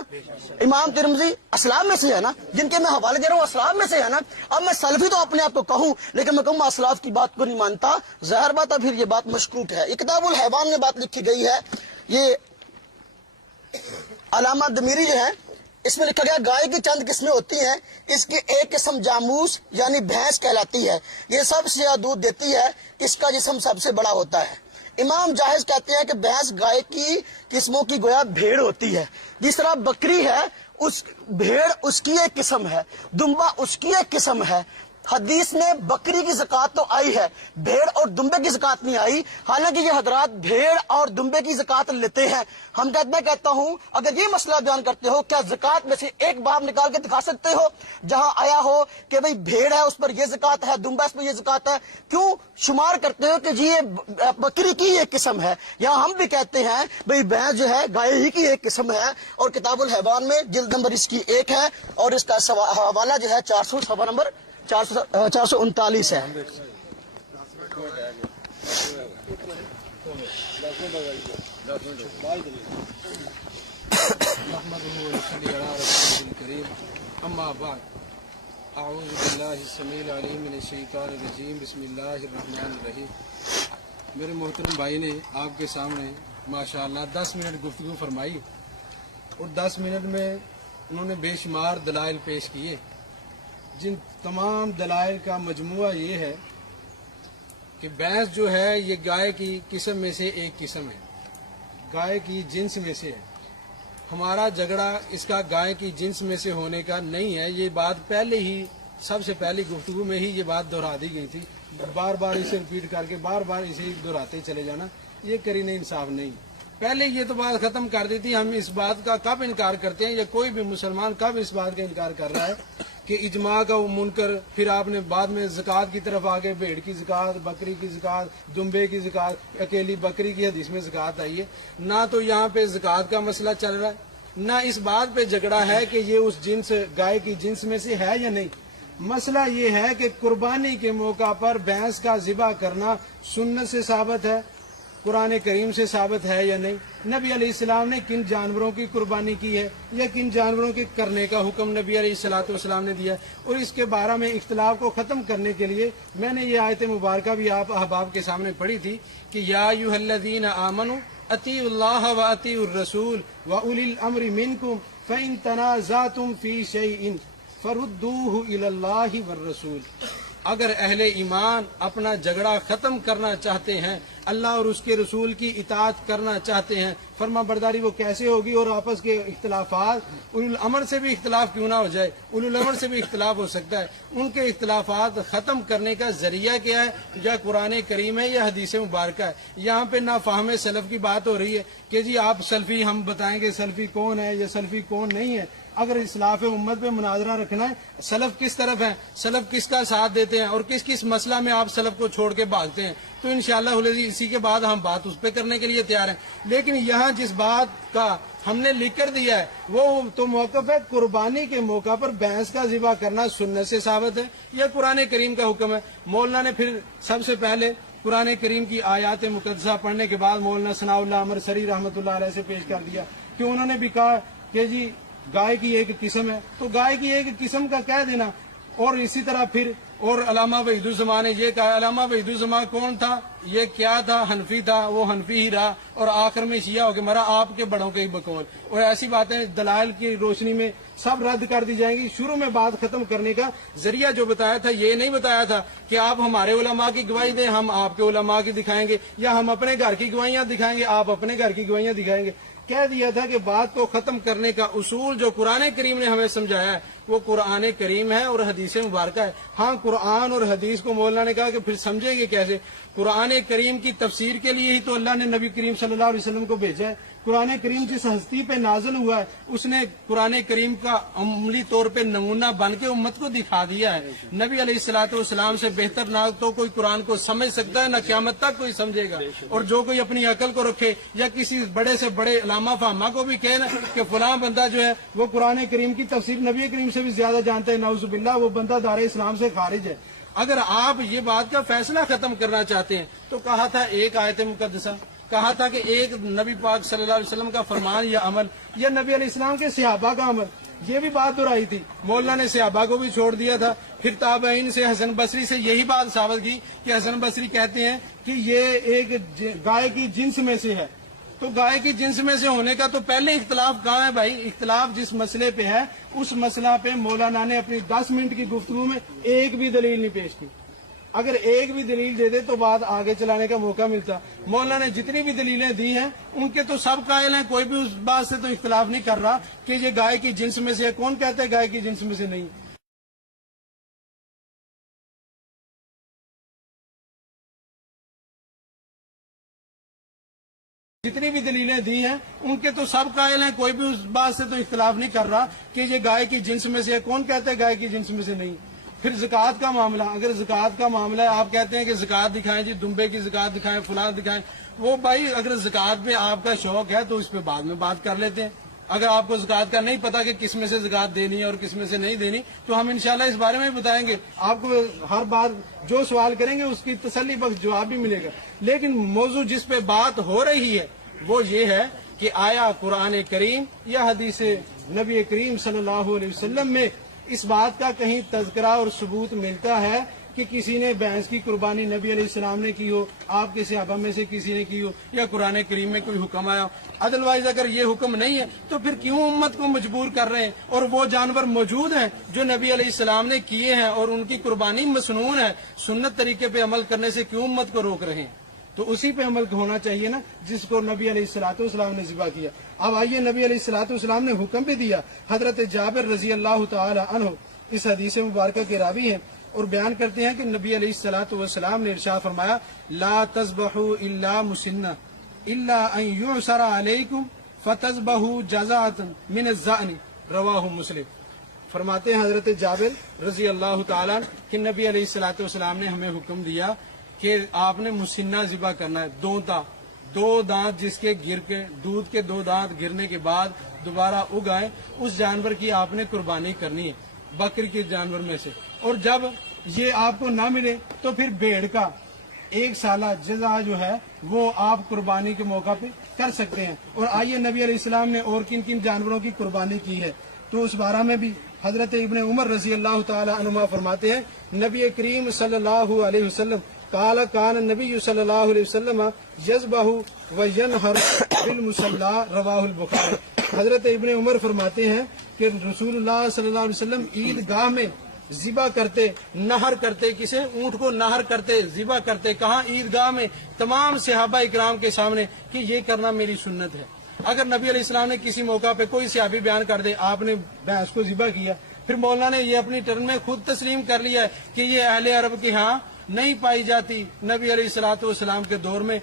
امام ترمذی اسلام میں سے ہے نا، جن کے میں حوالے دے رہا ہوں اسلام میں سے ہے نا۔ اب میں سلفی تو اپنے آپ کو کہوں لیکن میں کہوں میں اسلاف کی بات کو نہیں مانتا، ظاہر بات ہے پھر یہ بات مشکوک ہے۔ یہ کتاب الحیوان میں بات لکھی گئی ہے، یہ علامہ دمیری جو ہے اس میں لکھا گیا گائے کی چند قسمیں ہوتی ہیں، اس کی ایک قسم جاموس یعنی بھینس کہلاتی ہے، یہ سب سے زیادہ دودھ دیتی ہے، اس کا جسم سب سے بڑا ہوتا ہے۔ امام جاہز کہتے ہیں کہ بھینس گائے کی قسموں کی گویا بھیڑ ہوتی ہے، جس طرح بکری ہے اس بھیڑ اس کی ایک قسم ہے، دمبا اس کی ایک قسم ہے۔ حدیث میں بکری کی زکوٰۃ تو آئی ہے، بھیڑ اور دمبے کی زکوٰۃ نہیں آئی، حالانکہ یہ حضرات بھیڑ اور دمبے کی زکوٰۃ لیتے ہیں۔ میں کہتا ہوں اگر یہ مسئلہ بیان کرتے ہو کیا زکوٰۃ میں سے ایک باب نکال کے دکھا سکتے ہو جہاں آیا ہو کہ بھئی بھیڑ ہے اس پر یہ زکوٰۃ ہے، دمبا اس پر یہ زکوٰۃ ہے؟ کیوں شمار کرتے ہو کہ جی یہ بکری کی ایک قسم ہے؟ یہاں ہم بھی کہتے ہیں بھئی بھینس جو ہے گائے ہی کی ایک قسم ہے، اور کتاب الحیوان میں جلد نمبر اس کی 1 ہے اور اس کا حوالہ جو ہے 400 صفحہ نمبر 439 ہے۔ اما بعد اعوذ باللہ السمیع العلیم من الشیطان الرجیم بسم اللہ الرحمن الرحیم۔ میرے محترم بھائی نے آپ کے سامنے ماشاءاللہ 10 منٹ گفتگو فرمائی اور 10 منٹ میں انہوں نے بے شمار دلائل پیش کیے، جن تمام دلائل کا مجموعہ یہ ہے کہ بھینس جو ہے یہ گائے کی قسم میں سے ایک قسم ہے، گائے کی جنس میں سے ہے۔ ہمارا جھگڑا اس کا گائے کی جنس میں سے ہونے کا نہیں ہے، یہ بات پہلے ہی سب سے پہلی گفتگو میں ہی یہ بات دہرا دی گئی تھی، بار بار اسے ریپیٹ کر کے بار بار اسے دہراتے چلے جانا یہ کرینہ انصاف نہیں۔ پہلے یہ تو بات ختم کر دی تھی، ہم اس بات کا کب انکار کرتے ہیں یا کوئی بھی مسلمان کب اس بات کا انکار کر رہا ہے کہ اجماع کا وہ منکر، پھر آپ نے بعد میں زکوٰۃ کی طرف آگے بھیڑ کی زکوٰۃ، بکری کی زکوٰۃ، دمبے کی زکوٰۃ، اکیلی بکری کی حدیث میں زکوٰۃ آئی ہے۔ نہ تو یہاں پہ زکوٰۃ کا مسئلہ چل رہا ہے، نہ اس بات پہ جھگڑا ہے کہ یہ اس جنس گائے کی جنس میں سے ہے یا نہیں۔ مسئلہ یہ ہے کہ قربانی کے موقع پر بھینس کا ذبح کرنا سنت سے ثابت ہے، قرآن کریم سے ثابت ہے یا نہیں، نبی علیہ السلام نے کن جانوروں کی قربانی کی ہے یا کن جانوروں کے کرنے کا حکم نبی علیہ السلام نے دیا ہے، اور اس کے بارے میں اختلاف کو ختم کرنے کے لیے میں نے یہ آیت مبارکہ بھی آپ احباب کے سامنے پڑھی تھی کہ یا ایھا الذین آمنوا اطیعوا اللہ واطیعوا الرسول واولی الامر منکم فان تنازعتم فی شیء فردوہ الی اللہ والرسول۔ اگر اہل ایمان اپنا جھگڑا ختم کرنا چاہتے ہیں، اللہ اور اس کے رسول کی اطاعت کرنا چاہتے ہیں، فرما برداری وہ کیسے ہوگی؟ اور آپس کے اختلافات، اولو الامر سے بھی اختلاف کیوں نہ ہو جائے، اولو الامر سے بھی اختلاف ہو سکتا ہے، ان کے اختلافات ختم کرنے کا ذریعہ کیا ہے؟ یا قرآن کریم ہے یا حدیث مبارکہ ہے۔ یہاں پہ نہ فہم سلف کی بات ہو رہی ہے کہ جی آپ سلفی، ہم بتائیں گے سلفی کون ہے یا سلفی کون نہیں ہے۔ اگر اصلاف امت پہ مناظرہ رکھنا ہے، سلف کس طرف ہیں، سلف کس کا ساتھ دیتے ہیں اور کس کس مسئلہ میں آپ سلف کو چھوڑ کے بھاگتے ہیں، تو انشاءاللہ اسی کے بعد ہم بات اس پہ کرنے کے لیے تیار ہیں۔ لیکن یہاں جس بات کا ہم نے لکھ کر دیا ہے وہ تو موقف ہے قربانی کے موقع پر بھینس کا ذبح کرنا سنت سے ثابت ہے یا قرآن کریم کا حکم ہے۔ مولانا نے پھر سب سے پہلے قرآن کریم کی آیات مقدسہ پڑھنے کے بعد مولانا ثناء اللہ عمر سری رحمۃ اللہ علیہ سے پیش کر دیا کہ انہوں نے بھی کہا کہ جی گائے کی ایک قسم ہے، تو گائے کی ایک قسم کا کہہ دینا، اور اسی طرح پھر اور علامہ وحید الزمان نے یہ کہا. علامہ وحید الزمان کون تھا؟ یہ کیا تھا؟ حنفی تھا. وہ حنفی ہی رہا اور آخر میں شیعہ ہو کے مرا. آپ کے بڑوں کے ہی بقول. اور ایسی باتیں دلائل کی روشنی میں سب رد کر دی جائیں گی. شروع میں بات ختم کرنے کا ذریعہ جو بتایا تھا یہ نہیں بتایا تھا کہ آپ ہمارے علماء کی گواہی دیں، ہم آپ کے علماء کی دکھائیں گے، یا ہم اپنے گھر کی گواہیاں دکھائیں گے، آپ اپنے گھر کی گواہیاں دکھائیں گے. کہہ دیا تھا کہ بات کو ختم کرنے کا اصول جو قرآن کریم نے ہمیں سمجھایا ہے وہ قرآن کریم ہے اور حدیث مبارکہ ہے. ہاں قرآن اور حدیث کو مولانا نے کہا کہ پھر سمجھیں گے کیسے؟ قرآن کریم کی تفسیر کے لیے ہی تو اللہ نے نبی کریم صلی اللہ علیہ وسلم کو بھیجا ہے. قرآن کریم جس ہستی پہ نازل ہوا ہے اس نے قرآن کریم کا عملی طور پہ نمونہ بن کے امت کو دکھا دیا ہے. نبی علیہ الصلوۃ والسلام سے بہتر نہ تو کوئی قرآن کو سمجھ سکتا ہے نہ قیامت تک کوئی سمجھے گا. اور جو کوئی اپنی عقل کو رکھے یا کسی بڑے سے بڑے علامہ فہمہ کو بھی کہے نا کہ فلاں بندہ جو ہے وہ قرآن کریم کی تفسیر نبی کریم سے بھی زیادہ جانتا ہے، نعوذ باللہ، وہ بندہ دار اسلام سے خارج ہے. اگر آپ یہ بات کا فیصلہ ختم کرنا چاہتے ہیں تو کہا تھا ایک آیت مقدسہ، کہا تھا کہ ایک نبی پاک صلی اللہ علیہ وسلم کا فرمان یا عمل یا نبی علیہ السلام کے صحابہ کا عمل، یہ بھی بات دہرائی تھی. مولانا نے صحابہ کو بھی چھوڑ دیا تھا. پھر تابعین سے حسن بصری سے یہی بات ثابت کی کہ حسن بصری کہتے ہیں کہ یہ ایک گائے کی جنس میں سے ہے. تو گائے کی جنس میں سے ہونے کا تو پہلے اختلاف کہاں ہے بھائی؟ اختلاف جس مسئلے پہ ہے اس مسئلہ پہ مولانا نے اپنی 10 منٹ کی گفتگو میں ایک بھی دلیل نہیں پیش کی. اگر ایک بھی دلیل دے دے تو بات آگے چلانے کا موقع ملتا. مولانا نے جتنی بھی دلیلیں دی ہیں ان کے تو سب قائل ہیں، کوئی بھی اس بات سے تو اختلاف نہیں کر رہا کہ یہ گائے کی جنس میں سے ہے. کون کہتا ہے گائے کی جنس میں سے نہیں؟ جتنی بھی دلیلیں دی ہیں ان کے تو سب قائل ہیں، کوئی بھی اس بات سے تو اختلاف نہیں کر رہا کہ یہ گائے کی جنس میں سے ہے. کون کہتا ہے گائے کی جنس میں سے نہیں؟ پھر زکوٰۃ کا معاملہ، اگر زکوٰۃ کا معاملہ ہے آپ کہتے ہیں کہ زکوٰۃ دکھائیں جی، دمبے کی زکوٰۃ دکھائیں، فلاں دکھائیں. وہ بھائی اگر زکوٰۃ پہ آپ کا شوق ہے تو اس پہ بعد میں بات کر لیتے ہیں. اگر آپ کو زکوٰۃ کا نہیں پتا کہ کس میں سے زکوٰۃ دینی ہے اور کس میں سے نہیں دینی تو ہم انشاءاللہ اس بارے میں بتائیں گے. آپ کو ہر بار جو سوال کریں گے اس کی تسلی بخش جواب بھی ملے گا. لیکن موضوع جس پہ بات ہو رہی ہے وہ یہ ہے کہ آیا قرآن کریم یا حدیث نبی کریم صلی اللہ علیہ وسلم میں اس بات کا کہیں تذکرہ اور ثبوت ملتا ہے کہ کسی نے بھینس کی قربانی نبی علیہ السلام نے کی ہو، آپ کے صحابہ میں سے کسی نے کی ہو، یا قرآن کریم میں کوئی حکم آیا ہو؟ ادروائز اگر یہ حکم نہیں ہے تو پھر کیوں امت کو مجبور کر رہے ہیں؟ اور وہ جانور موجود ہیں جو نبی علیہ السلام نے کیے ہیں اور ان کی قربانی مسنون ہے، سنت طریقے پہ عمل کرنے سے کیوں امت کو روک رہے ہیں؟ تو اسی پہ عمل ہونا چاہیے نا جس کو نبی علیہ الصلوۃ والسلام نے ذبح کیا. اب آئیے نبی علیہ الصلوۃ والسلام نے حکم بھی دیا. حضرت جابر رضی اللہ تعالی عنہ اس حدیث مبارکہ کے راوی ہیں اور بیان کرتے ہیں کہ نبی علیہ الصلوۃ والسلام نے ارشاد فرمایا لا تذبحوا الا مسنہ الا ان یعصر علیکم فتذبحوا جزاۃ من الظأن، رواہ مسلم. فرماتے ہیں حضرت جابر رضی اللہ تعالی عنہ کہ نبی علیہ الصلوۃ والسلام نے ہمیں حکم دیا کہ آپ نے مسنہ ذبح کرنا ہے. دو دانت جس کے گر کے دودھ کے 2 دانت گرنے کے بعد دوبارہ اگ آئے اس جانور کی آپ نے قربانی کرنی ہے بکری کے جانور میں سے. اور جب یہ آپ کو نہ ملے تو پھر بھیڑ کا 1 سالہ جزا جو ہے وہ آپ قربانی کے موقع پہ کر سکتے ہیں. اور آئیے نبی علیہ السلام نے اور کن کن جانوروں کی قربانی کی ہے تو اس بارے میں بھی حضرت ابن عمر رضی اللہ تعالی عنہما فرماتے ہیں نبی کریم صلی اللہ علیہ وسلم قال کان نبی صلی اللہ علیہ وسلم یذبح وینحر بالمصلی، رواہ البخاری. حضرت ابن عمر فرماتے ہیں کہ رسول اللہ صلی اللہ علیہ وسلم عید گاہ میں ذبح کرتے، نہر کرتے، کسے؟ اونٹ کو نہر کرتے، ذبح کرتے. کہاں؟ عید گاہ میں تمام صحابہ اکرام کے سامنے کہ یہ کرنا میری سنت ہے. اگر نبی علیہ السلام نے کسی موقع پہ کوئی صحابی بیان کر دے آپ نے بھینس کو ذبح کیا، پھر مولانا نے یہ اپنی ٹرن میں خود تسلیم کر لیا ہے کہ یہ اہل عرب کے ہاں نہیں پائی جاتی. نبی علیہ الصلوۃ والسلام کے دور میں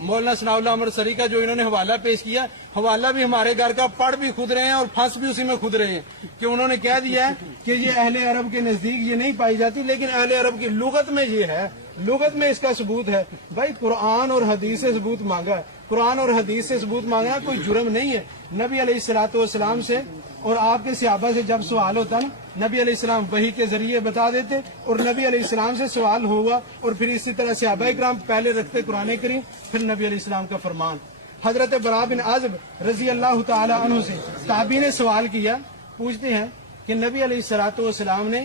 مولانا ثناء اللہ عمر سری کا جو انہوں نے حوالہ پیش کیا، حوالہ بھی ہمارے گھر کا پڑھ بھی خود رہے ہیں اور پھنس بھی اسی میں خود رہے ہیں کہ انہوں نے کہہ دیا ہے کہ یہ اہل عرب کے نزدیک یہ نہیں پائی جاتی، لیکن اہل عرب کی لغت میں یہ ہے، لغت میں اس کا ثبوت ہے. بھائی قرآن اور حدیث سے ثبوت مانگا ہے، قرآن اور حدیث سے ثبوت مانگنا کوئی جرم نہیں ہے. نبی علیہ الصلوۃ والسلام سے اور آپ کے صحابہ سے جب سوال ہوتا نا نبی علیہ السلام وحی کے ذریعے بتا دیتے اور نبی علیہ السلام سے سوال ہوا اور پھر اسی طرح صحابہ اکرام پہلے رکھتے قرآن کریم پھر نبی علیہ السلام کا فرمان. حضرت براء بن عازب رضی اللہ تعالی عنہ سے تابعی نے سوال کیا، پوچھتے ہیں کہ نبی علیہ الصلوۃ والسلام نے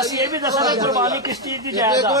ਅਸੀਂ ਇਹ ਵੀ ਦੱਸਣਾ ਕੁਰਬਾਨੀ ਕਿਸ ਚੀਜ਼ ਦੀ ਜਾਇਜ਼ ਆ,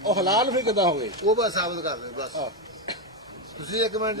ਉਹ ਹਲਾਲ ਫਿਰ ਕਿਦਾਂ ਹੋ ਗਏ? ਉਹ ਬਸ ਸਾਬਤ ਕਰ ਦੇ ਬਸ। ਤੁਸੀਂ ਇੱਕ ਮਿੰਟ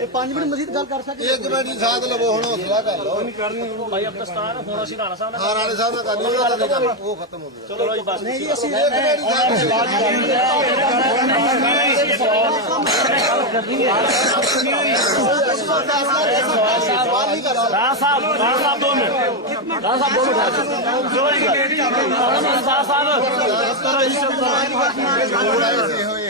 ਇਹ 5 ਮਿੰਟ ਮਜ਼ੀਦ ਗੱਲ ਕਰ ਸਕਦੇ? ਇੱਕ ਮਿੰਟ ਦੀ ਸਾਥ ਲਵੋ, ਹੁਣ ਹੌਸਲਾ ਕਰ ਲਓ। ਭਾਈ ਅਫਗਾਨਿਸਤਾਨ ਹੁਣ ਅਸੀਂ ਰਾਣਾ ਸਾਹਿਬ ਹਾਂ ਰਾਣੇ ਸਾਹਿਬ ਨਾਲ ਕਰਨੀ, ਉਹਨਾਂ ਦਾ ਕੰਮ ਉਹ ਖਤਮ ਹੋ ਗਿਆ। ਚਲੋ ਜੀ ਬਸ ਨਹੀਂ ਜੀ ਅਸੀਂ ਇੱਕ ਮਿੰਟ ਦੀ ਸਾਥ ਰਾਣਾ ਸਾਹਿਬ 2 ਮਿੰਟ, ਰਾਣਾ ਸਾਹਿਬ 2 ਮਿੰਟ ਚਲੋ ਜੀ ਰਾਣਾ ਸਾਹਿਬ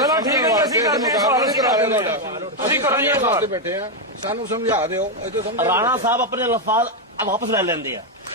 ਚਲੋ ਠੀਕ ਹੈ, ਅਸੀਂ ਕਰਦੇ ਹਾਂ ਸਵਾਲ, ਅਸੀਂ ਕਰਾਂਗੇ ਸਵਾਲ। ਬੈਠੇ ਆ, ਸਾਨੂੰ ਸਮਝਾ ਦਿਓ। ਰਾਣਾ ਸਾਹਿਬ ਆਪਣੇ ਲਫ਼ਾਜ਼ ਵਾਪਸ ਲੈ ਲੈਂਦੇ ਆ।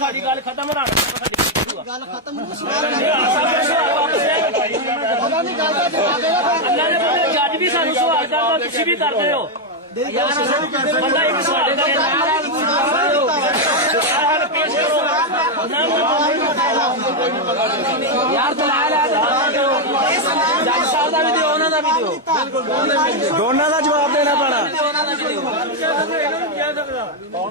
ਸਾਡੀ ਗੱਲ ਖਤਮ ਹੋਣਾ, ਗੱਲ ਖਤਮ ਜੱਜ ਵੀ ਸਾਨੂੰ ਸਵਾਲ ਕਰਦਾ, ਤੁਸੀਂ ਵੀ ਕਰਦੇ ਹੋ। ਬੰਦਾ ਇੱਕ ਸਵਾਲ ਯਾਰ ਚਲਾਇਆ ਜੱਜ ਸਾਹਿਬ ਦਾ ਵੀ ਦਿਓ, ਉਹਨਾਂ ਦਾ ਵੀ ਦਿਓ, ਦੋਨਾਂ ਦਾ ਜਵਾਬ ਦੇਣਾ ਪੈਣਾ।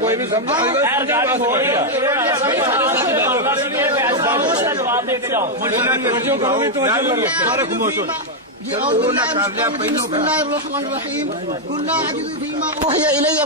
ਕੋਈ ਵੀ ਸਮਝਾ ਜਵਾਬ ਦੇ ਕੇ ਜਾਓ।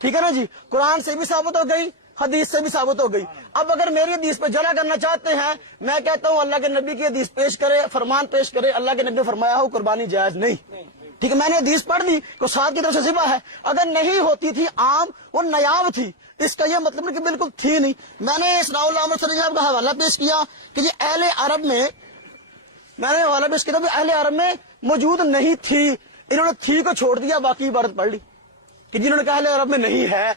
ٹھیک ہے نا جی، قرآن سے بھی ثابت ہو گئی، حدیث سے بھی ثابت ہو گئی۔ اب اگر میری حدیث پہ جلا کرنا چاہتے ہیں، میں کہتا ہوں اللہ کے نبی کی حدیث پیش کرے، فرمان پیش کرے۔ اللہ کے نبی نے فرمایا ہو قربانی جائز نہیں، ٹھیک ہے، میں نے حدیث پڑھ لی کو ساتھ کی طرف سے ذبح ہے، اگر نہیں ہوتی تھی عام وہ نیاب تھی، اس کا یہ مطلب نہیں کہ بالکل تھی نہیں۔ میں نے اسراء اللہ علیہ وسلم کا حوالہ پیش کیا کہ یہ اہل عرب میں، میں نے حوالہ پیش کیا کہ اہل عرب میں موجود نہیں تھی، انہوں نے تھی کو چھوڑ دیا، باقی عبارت پڑھ لی کہ جنہوں نے کہا اہل عرب میں نہیں ہے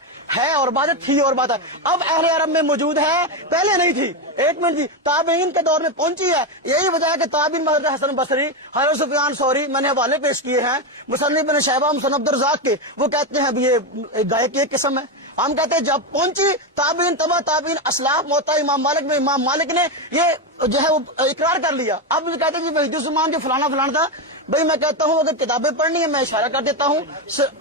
اور بات ہے، تھی اور بات ہے۔ اب اہل عرب میں موجود ہے، پہلے نہیں تھی۔ ایک منٹ جی، تابعین کے دور میں پہنچی ہے، یہی وجہ ہے کہ تابعین حضرت حسن بصری، حضرت سفیان ثوری، میں نے حوالے پیش کیے ہیں مصنف بن شیبہ، مصنف عبد الرزاق کے، وہ کہتے ہیں یہ گائے کی ایک قسم ہے۔ ہم کہتے ہیں جب پہنچی تابعین، تبع تابعین، اسلاف، موطا امام مالک میں، امام مالک نے یہ جو ہے وہ اقرار کر لیا۔ اب کہتے ہیں جی وحید الزمان جو فلانا فلانا تھا، بھائی میں کہتا ہوں اگر کتابیں پڑھنی ہے میں اشارہ کر دیتا ہوں۔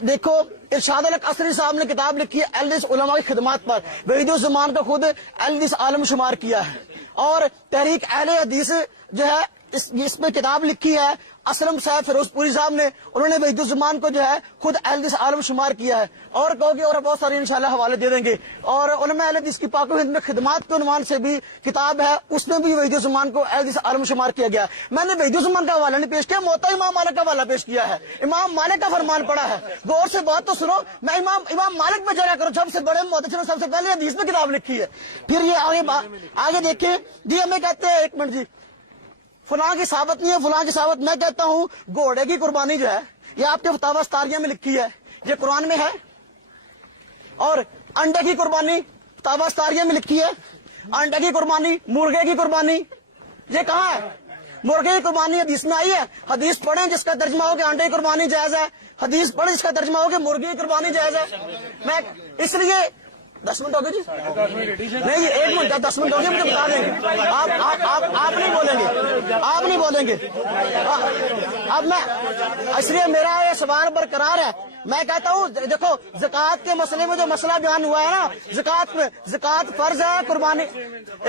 دیکھو ارشاد الحق عصری صاحب نے کتاب لکھی ہے اہل حدیث علماء کی خدمات پر، وحید الزمان کا خود اہل حدیث عالم شمار کیا ہے، اور تحریک اہل حدیث جو ہے اس میں کتاب لکھی ہے اسلم صاحب فیروز پوری صاحب نے، انہوں نے وحید الزمان کو جو ہے خود اہل حدیث عالم شمار کیا ہے، اور کہو گے اور بہت سارے انشاءاللہ حوالے دے دیں گے۔ اور علماء اہل حدیث کی پاک و ہند میں خدمات کے عنوان سے بھی کتاب ہے، اس میں بھی وحید الزمان کو اہل حدیث عالم شمار کیا گیا۔ میں نے وحید الزمان کا حوالہ نہیں پیش کیا، موطا امام مالک کا حوالہ پیش کیا ہے، امام مالک کا فرمان پڑا ہے، غور سے بات تو سنو۔ میں امام مالک پہ چلا کرو، سب سے بڑے محدث نے سب سے پہلے حدیث میں کتاب لکھی ہے۔ پھر یہ آگے دیکھیں جی، ہمیں کہتے ہیں ایک منٹ جی، فلاں کی ثابت نہیں ہے، فلاں کی ثابت، میں کہتا ہوں گھوڑے کی قربانی جو ہے یہ آپ کے فتاوی استاریہ میں لکھی ہے، یہ قرآن میں ہے، اور انڈے کی قربانی فتاوی استاریہ میں لکھی ہے، انڈے کی قربانی، مرغے کی قربانی یہ کہاں ہے؟ مرغے کی قربانی حدیث میں آئی ہے، حدیث پڑھیں جس کا ترجمہ ہو کہ انڈے کی قربانی جائز ہے، حدیث پڑھیں جس کا ترجمہ ہو کہ مرغے کی قربانی جائز ہے۔ میں اس لیے 10 منٹ ہو گئے جی، نہیں 1 منٹ 10 منٹ ہو گئے، مجھے بتا دیں گے، آپ نہیں بولیں گے، آپ نہیں بولیں گے۔ اب میں اس لیے میرا یہ سوال برقرار ہے، میں کہتا ہوں دیکھو زکوٰۃ کے مسئلے میں جو مسئلہ بیان ہوا ہے نا، زکوٰۃ میں زکوٰۃ فرض ہے، قربانی،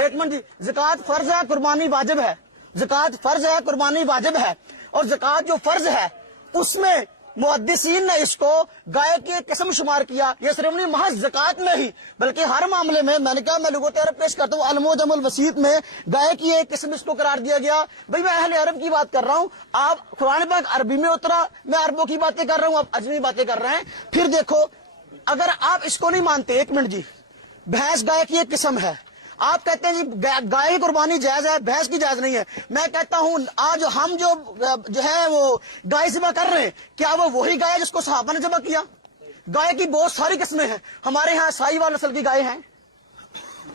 1 منٹ جی، زکوٰۃ فرض ہے، قربانی واجب ہے، زکوٰۃ فرض ہے، قربانی واجب ہے، اور زکوٰۃ جو فرض ہے اس میں محدثین نے اس کو گائے کی ایک قسم شمار کیا۔ یہ صرف نہیں محض زکوٰۃ میں ہی بلکہ ہر معاملے میں، میں نے کہا میں لغت عرب پیش کرتا ہوں، المعجم الوسیط میں گائے کی ایک قسم اس کو قرار دیا گیا۔ بھائی میں اہل عرب کی بات کر رہا ہوں، آپ قرآن پاک عربی میں اترا، میں عربوں کی باتیں کر رہا ہوں، آپ اجمی باتیں کر رہے ہیں۔ پھر دیکھو اگر آپ اس کو نہیں مانتے، 1 منٹ جی، بھینس گائے کی ایک قسم ہے، آپ کہتے ہیں جی گائے کی قربانی جائز ہے، بھینس کی جائز نہیں ہے، میں کہتا ہوں آج ہم جو ہے وہ گائے ذبح کر رہے ہیں، کیا وہ وہی گائے جس کو صحابہ نے ذبح کیا؟ گائے کی بہت ساری قسمیں ہیں، ہمارے ہاں سائی وال نسل کی گائے ہیں،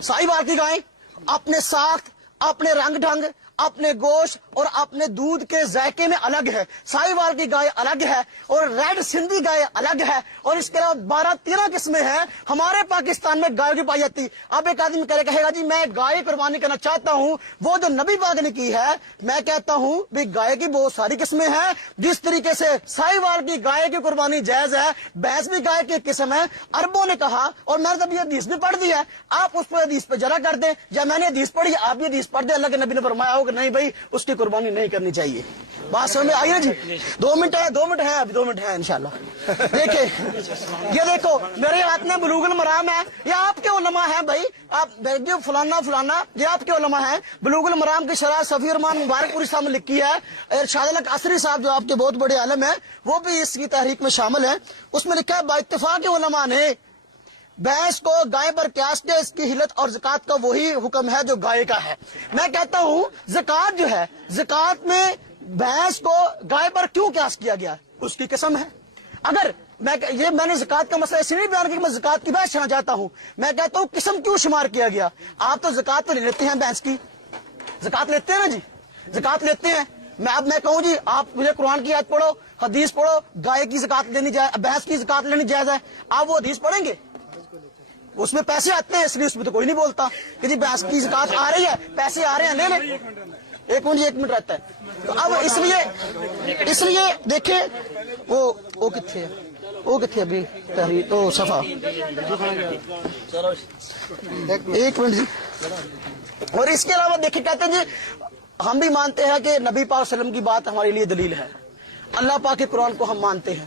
سائی وال کی گائے اپنے ساخت، اپنے رنگ ڈھنگ، اپنے گوشت اور اپنے دودھ کے ذائقے میں الگ ہے، سائی وال کی گائے الگ ہے، اور ریڈ سندھی گائے الگ ہے، اور اس کے علاوہ 12-13 قسمیں ہیں ہمارے پاکستان میں گائے کی پائی جاتی۔ اب ایک آدمی کہے گا جی میں گائے قربانی کرنا چاہتا ہوں وہ جو نبی پاک نے کی ہے، میں کہتا ہوں بھی گائے کی بہت ساری قسمیں ہیں، جس طریقے سے سائی وال کی گائے کی قربانی جائز ہے، بھینس بھی گائے کی ایک قسم ہے، عربوں نے کہا، اور میں نے جب یہ حدیث بھی پڑھ دی ہے، آپ اس پہ حدیث پہ جرا کر دیں، یا میں نے حدیث پڑھی آپ بھی حدیث پڑھ دیں، اللہ کے نبی نے فرمایا ہوگا نہیں بھائی اس کی قربانی نہیں کرنی چاہیے۔ بات سمجھ میں آئی ہے جی؟ 2 منٹ ہے، 2 منٹ ہے، ابھی 2 منٹ ہے انشاءاللہ۔ دیکھیں یہ دیکھو میرے ہاتھ میں بلوغ المرام ہے، یہ آپ کے علماء ہیں بھائی، آپ جو فلانا فلانا یہ آپ کے علماء ہیں، بلوغ المرام کی شرح صفی الرحمان مبارک پوری صاحب نے لکھی ہے، ارشاد الحق عصری صاحب جو آپ کے بہت بڑے عالم ہیں وہ بھی اس کی تحریک میں شامل ہیں، اس میں لکھا ہے با اتفاق علماء نے بھینس کو گائے پر قیاس کیا، اس کی حلت اور زکوٰۃ کا وہی حکم ہے جو گائے کا ہے۔ میں کہتا ہوں زکوٰۃ جو ہے، زکوٰۃ میں بھینس کو گائے پر کیوں قیاس کیا گیا؟ اس کی قسم ہے۔ اگر میں نے زکوٰۃ کا مسئلہ اس لیے نہیں بیان کیا کہ میں زکوٰۃ کی بحث کرنا چاہتا ہوں، میں کہتا ہوں قسم کیوں شمار کیا گیا؟ آپ تو زکوٰۃ تو لے لیتے ہیں، بھینس کی زکوٰۃ لیتے ہیں نا جی، زکوٰۃ لیتے ہیں۔ میں کہوں جی آپ مجھے قرآن کی آیت پڑھو، حدیث پڑھو، گائے کی زکوٰۃ لینی جائز، بھینس کی زکوٰۃ لینی جائز ہے، آپ وہ حدیث پڑھیں گے؟ اس میں پیسے آتے ہیں، اس لیے اس میں تو کوئی نہیں بولتا کہ جی بھینس کی زکوٰۃ آ رہی ہے، پیسے آ رہے ہیں، لے لیں۔ 1 منٹ رہتا ہے، تو اب اس لیے دیکھیں وہ کتنے ہے، وہ کتنے ابھی تحریر تو صفحہ 1 منٹ جی۔ اور اس کے علاوہ دیکھیں کہتے ہیں جی ہم بھی مانتے ہیں کہ نبی پاک صلی اللہ علیہ وسلم کی بات ہمارے لیے دلیل ہے، اللہ پاک کے قرآن کو ہم مانتے ہیں،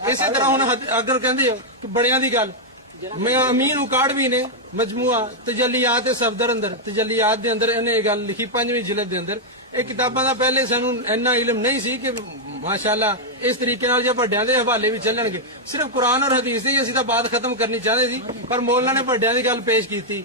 ਇਸੇ ਤਰ੍ਹਾਂ ਹੁਣ ਅਗਰ ਕਹਿੰਦੇ ਹੋ ਕਿ ਬੜਿਆਂ ਦੀ ਗੱਲ, ਮੈਂ ਅਮੀਨ ਉਕਾੜ ਵੀ ਨੇ ਮਜਮੂਆ ਤਜੱਲੀਆਤ ਸਫਦਰ ਅੰਦਰ, ਤਜੱਲੀਆਤ ਦੇ ਅੰਦਰ ਇਹਨੇ ਇਹ ਗੱਲ ਲਿਖੀ 5ਵੀਂ ਜਿਲਦ ਦੇ ਅੰਦਰ। ਇਹ ਕਿਤਾਬਾਂ ਦਾ ਪਹਿਲੇ ਸਾਨੂੰ ਇੰਨਾ ਇਲਮ ਨਹੀਂ ਸੀ ਕਿ ਮਾਸ਼ਾਅੱਲਾ ਇਸ ਤਰੀਕੇ ਨਾਲ ਜੇ ਵੱਡਿਆਂ ਦੇ ਹਵਾਲੇ ਵੀ ਚੱਲਣਗੇ। ਸਿਰਫ ਕੁਰਾਨ ਔਰ ਹਦੀਸ ਦੀ ਅਸੀਂ ਤਾਂ ਬਾਤ ਖਤਮ ਕਰਨੀ ਚਾਹਦੇ ਸੀ, ਪਰ ਮੌਲਾਨਾ ਨੇ ਵੱਡਿਆਂ ਦੀ ਗੱਲ ਪੇਸ਼ ਕੀਤੀ।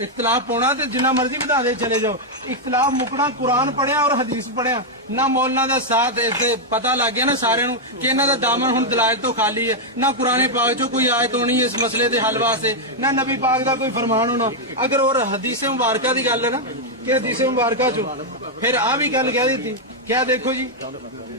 ਇਖਤਲਾਫ ਪਾਉਣਾ ਤੇ ਜਿੰਨਾ ਮਰਜ਼ੀ ਵਧਾਦੇ ਚਲੇ ਜਾਓ, ਇਖਤਲਾਫ ਮੁਕਣਾ ਕੁਰਾਨ ਪੜਿਆ ਔਰ ਹਦੀਸ ਪੜਿਆ ਨਾ। ਮੌਲਾਨਾ ਦਾ ਸਾਥ ਇੱਥੇ ਪਤਾ ਲੱਗ ਗਿਆ ਨਾ ਸਾਰਿਆਂ ਨੂੰ ਕਿ ਇਹਨਾਂ ਦਾ ਦਾਮਨ ਹੁਣ ਦਲਾਇਲ ਤੋਂ ਖਾਲੀ ਹੈ, ਨਾ ਕੁਰਾਨ ਪਾਕ ਚੋਂ ਕੋਈ ਆਇਤ ਹੋਣੀ ਇਸ ਮਸਲੇ ਦੇ ਹੱਲ ਵਾਸਤੇ, ਨਾ ਨਬੀ ਪਾਕ ਦਾ ਕੋਈ ਫਰਮਾਨ ਹੋਣਾ। ਅਗਰ ਹੋਰ ਹਦੀਸ ਮੁਬਾਰਕਾ ਦੀ ਗੱਲ ਹੈ ਨਾ ਕਿ ਹਦੀਸ ਮੁਬਾਰਕਾ ਚੋਂ ਫਿਰ ਆ ਵੀ ਗੱਲ ਕਹਿ ਦਿੱਤੀ, ਕਿਆ ਦੇਖੋ ਜੀ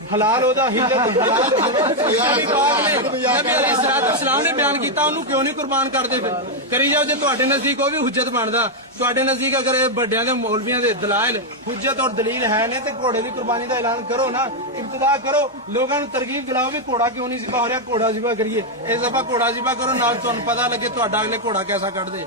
ਹਲਾਲ ਉਹਦਾ ਹਿੱਲਤ ਨਬੀ ਪਾਕ ਨੇ ਨਬੀ ਅਲੈਹਿਸਸਲਾਮ ਨੇ ਬਿਆਨ ਕੀਤਾ, ਉਹਨੂੰ ਕਿਉਂ ਨਹੀਂ ਕੁਰਬਾਨ ਕਰਦੇ? ਫਿਰ ਕਰੀ ਜਾਓ। ਜੇ ਤੁਹਾਡੇ ਨਜ਼ਦੀਕ ਉਹ ਵੀ ਹੁਜਤ ਬਣਦਾ, ਤੁਹਾਡੇ ਨਜ਼ਦੀਕ ਅਗਰ ਇਹ ਵੱਡਿਆਂ ਦੇ ਮੌਲਵੀਆਂ ਦੇ ਦਲਾਇਲ ਹੁਜਤ ਔਰ ਦਲੀਲ ਹੈ ਨੇ, ਤੇ ਘੋੜੇ ਦੀ ਕੁਰਬਾਨੀ ਦਾ ਐਲਾਨ ਕਰੋ ਨਾ, ਇਬਤਦਾ ਕਰੋ, ਲੋਕਾਂ ਨੂੰ ਤਰਗੀਬ ਦਿਲਾਓ ਵੀ ਘੋੜਾ ਕਿਉਂ ਨਹੀਂ ਜ਼ਿਬਾ ਹੋ ਰਿਹਾ, ਘੋੜਾ ਜ਼ਿਬਾ ਕਰੀਏ। ਇਸ ਦਫਾ ਘੋੜਾ ਜ਼ਿਬਾ ਕਰੋ, ਨਾਲ ਤੁਹਾਨੂੰ ਪਤਾ ਲੱਗੇ ਤੁਹਾਡਾ ਅਗਲੇ ਘੋੜਾ ਕੈਸਾ ਕੱਢਦੇ।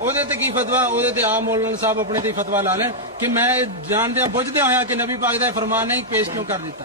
ਉਹਦੇ ਤੇ ਕੀ ਫਤਵਾ ਉਹਦੇ ਤੇ ਆਮ ਮੌਲਵੀ ਸਾਹਿਬ ਆਪਣੇ ਤੇ ਫਤਵਾ ਲਾ ਲੈਣ ਕਿ ਮੈਂ ਜਾਣਦੇ ਬੁੱਝਦੇ ਹੋਇਆ ਕਿ ਨਬੀ ਪਾਕ ਦਾ ਫਰਮਾਨ ਨਹੀਂ ਪੇਸ਼ ਕਿਉਂ ਕਰ ਦਿੱਤਾ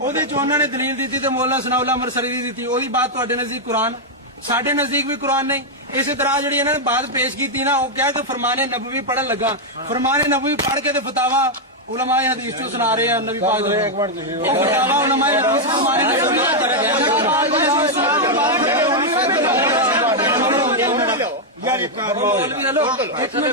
ਉਹਦੇ ਚ ਉਹਨਾਂ ਨੇ ਦਲੀਲ ਦਿੱਤੀ ਤੇ ਮੌਲਾਨਾ ਸਨਾਉਲਾ ਮਰਸਰੀ ਦੀ ਦਿੱਤੀ, ਉਹਦੀ ਬਾਤ ਤੁਹਾਡੇ ਨਜ਼ਦੀਕ ਕੁਰਾਨ, ਸਾਡੇ ਨਜ਼ਦੀਕ ਵੀ ਕੁਰਾਨ ਨਹੀਂ। ਇਸੇ ਤਰ੍ਹਾਂ ਜਿਹੜੀ ਇਹਨਾਂ ਨੇ ਬਾਤ ਪੇਸ਼ ਕੀਤੀ ਨਾ, ਉਹ ਕਹਿ ਕੇ ਫਰਮਾਨੇ ਨਬਵੀ ਪੜਨ ਲੱਗਾ, ਫਰਮਾਨੇ ਨਬਵੀ ਪੜ੍ਹ ਕੇ ਤੇ ਫਤਾਵਾ ਉਲਮਾਏ ਹਦੀਸ ਚੋਂ ਸੁਣਾ ਰਹੇ ਆ ਨਬੀ ਪਾਕ ਦੇ, ਉਹ ਫਤਾਵਾ ਉਲਮਾਏ ਹਦੀਸ ਫਰਮਾਨੇ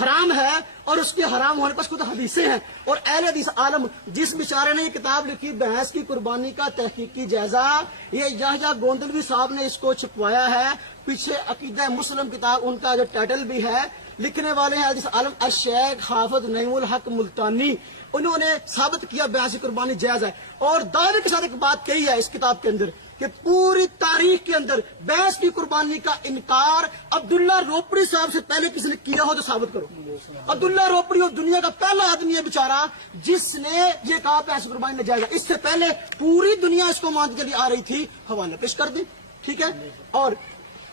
حرام ہے اور اس کے حرام ہونے پر خود حدیثیں ہیں. اور اہل حدیث عالم جس بیچارے نے یہ کتاب لکھی بھینس کی قربانی کا تحقیقی جائزہ، یہ یحییٰ گوندلوی صاحب نے اس کو چھپوایا ہے. پیچھے عقیدہ مسلم کتاب ان کا جو ٹائٹل بھی ہے، لکھنے والے ہیں حدیث عالم الشیخ حافظ نعیم الحق ملتانی. انہوں نے ثابت کیا بھینس کی قربانی جائز ہے، اور دعوے کے ساتھ ایک بات کہی ہے اس کتاب کے اندر کہ پوری تاریخ کے اندر بھینس کی قربانی کا انکار عبداللہ روپڑی صاحب سے پہلے کسی نے کیا ہو تو ثابت کرو. عبداللہ روپڑی اور دنیا کا پہلا آدمی ہے بیچارہ جس نے یہ کہا بھینس کی قربانی ناجائز ہے. اس سے پہلے پوری دنیا اس کو مانتی چلی آ رہی تھی. حوالہ پیش کر دیں، ٹھیک ہے. اور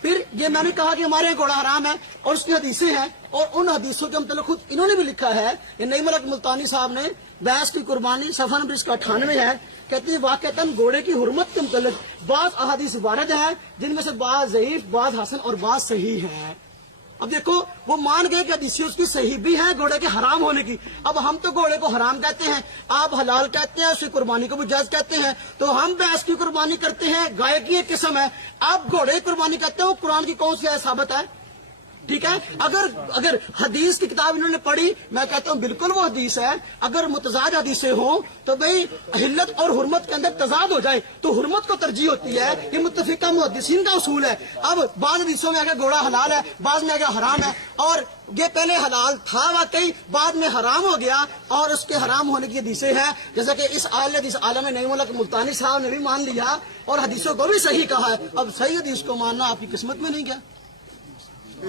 پھر یہ میں نے کہا کہ ہمارے یہاں گھوڑا حرام ہے اور اس کی حدیثیں ہیں، اور ان حدیثوں کے متعلق خود انہوں نے بھی لکھا ہے. یہ نعیم الحق ملتانی صاحب نے بھینس کی قربانی صفحہ نمبر اس کا 98 ہے، کہتے ہیں واقعتاً گھوڑے کی حرمت کے متعلق بعض احادیث وارد ہیں جن میں سے بعض ضعیف، بعض حسن اور بعض صحیح ہیں. اب دیکھو وہ مان گئے کہ حدیثیں اس کی صحیح بھی ہیں گھوڑے کے حرام ہونے کی. اب ہم تو گھوڑے کو حرام کہتے ہیں، آپ حلال کہتے ہیں، اس کی قربانی کو بھی جائز کہتے ہیں. تو ہم بھینس کی قربانی کرتے ہیں، گائے کی ایک قسم ہے. آپ گھوڑے کی قربانی کرتے ہیں، وہ قرآن کی کون سی آیت ثابت ہے؟ ٹھیک ہے. اگر حدیث کی کتاب انہوں نے پڑھی، میں کہتا ہوں بالکل وہ حدیث ہے. اگر متضاد حدیثیں ہوں تو بھئی حلت اور حرمت کے اندر تضاد ہو جائے تو حرمت کو ترجیح ہوتی ہے. یہ متفقہ محدثین کا اصول ہے. اب بعض حدیثوں میں آگے گھوڑا حلال ہے، بعض میں آگے حرام ہے، اور یہ پہلے حلال تھا واقعی، بعد میں حرام ہو گیا اور اس کے حرام ہونے کی حدیثیں ہیں. جیسا کہ اس اہل حدیث عالم نعیم الحق ملتانی صاحب نے بھی مان لیا اور حدیثوں کو بھی صحیح کہا ہے. اب صحیح حدیث کو ماننا آپ کی قسمت میں نہیں گیا،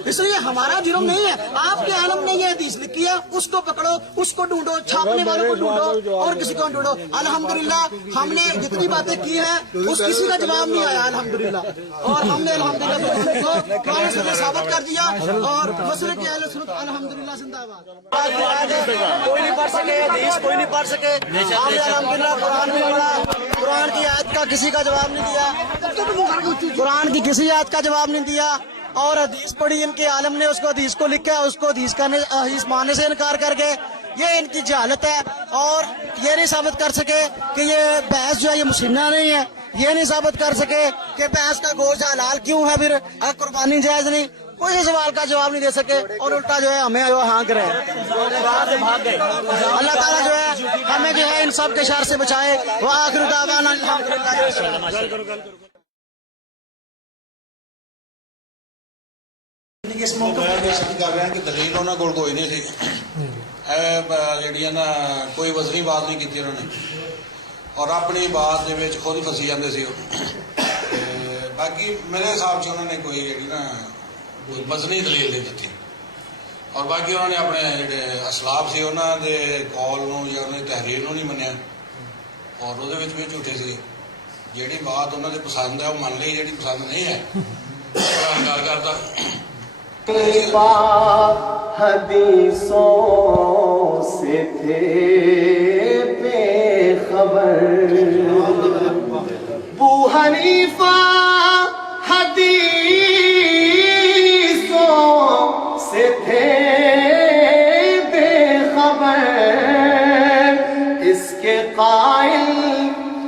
اس لیے ہمارا جرم نہیں ہے. آپ کے عالم نے یہ حدیث لکھی ہے، اس کو پکڑو، اس کو ڈھونڈو، چھاپنے والوں کو ڈھونڈو اور کسی کو ڈھونڈو. الحمدللہ ہم نے جتنی باتیں کی ہیں اس کسی کا جواب نہیں آیا الحمدللہ، اور ہم نے الحمدللہ قرآن سے ثابت کر دیا. اور مسئلے کے اہل سنت الحمدللہ زندہ باد. کوئی نہیں پڑھ سکے حدیث، کوئی نہیں پڑھ سکے. ہم نے الحمدللہ قرآن میں پڑھا، قرآن کی آیت کا کسی کا جواب نہیں دیا، قرآن کی کسی آیت کا جواب نہیں دیا. اور حدیث پڑھی ان کے عالم نے، اس کو حدیث کو لکھا، اس کو حدیث ماننے سے انکار کر کے. یہ ان کی جہالت ہے. اور یہ نہیں ثابت کر سکے کہ یہ بھینس جو ہے یہ مسنہ نہیں ہے. یہ نہیں ثابت کر سکے کہ بھینس کا گوشت حلال کیوں ہے، پھر قربانی جائز نہیں. کوئی سوال کا جواب نہیں دے سکے اور الٹا جو ہے ہمیں جو ہانک رہے. اللہ تعالیٰ جو ہے ہمیں جو ہے ان سب کے شر سے بچائے. وآخر دعوانا الحمدللہ. اس موقع کر رہے ہیں کہ دلیل انہوں کو کوئی نہیں سی، جہاں نا کوئی وزنی بات نہیں کی انہوں نے، اور اپنی بات دے خود فسی جاتے سی. باقی میرے حساب سے انہوں نے کوئی جی نا وزنی دلیل نہیں دیتی. اور باقی انہوں نے اپنے جڑے اسلاف سے انہوں دے کال یا انہوں نے تحریر نہیں منیا، اور وہ بھی جھوٹے سی. جیڑی بات انہوں نے پسند ہے وہ من لی، جیڑی پسند نہیں ہے انکار کرتا. حدیثوں سے تھے بے خبر، ابو حنیفہ حدیثوں سے تھے بے خبر. اس کے قائل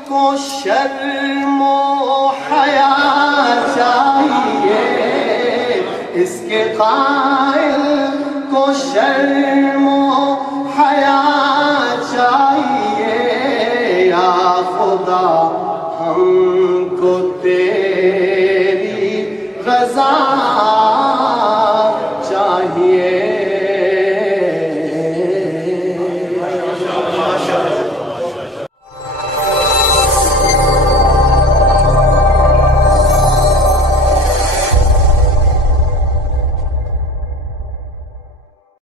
کو شرم و حیا چاہیے، اس کے قائل کو شرم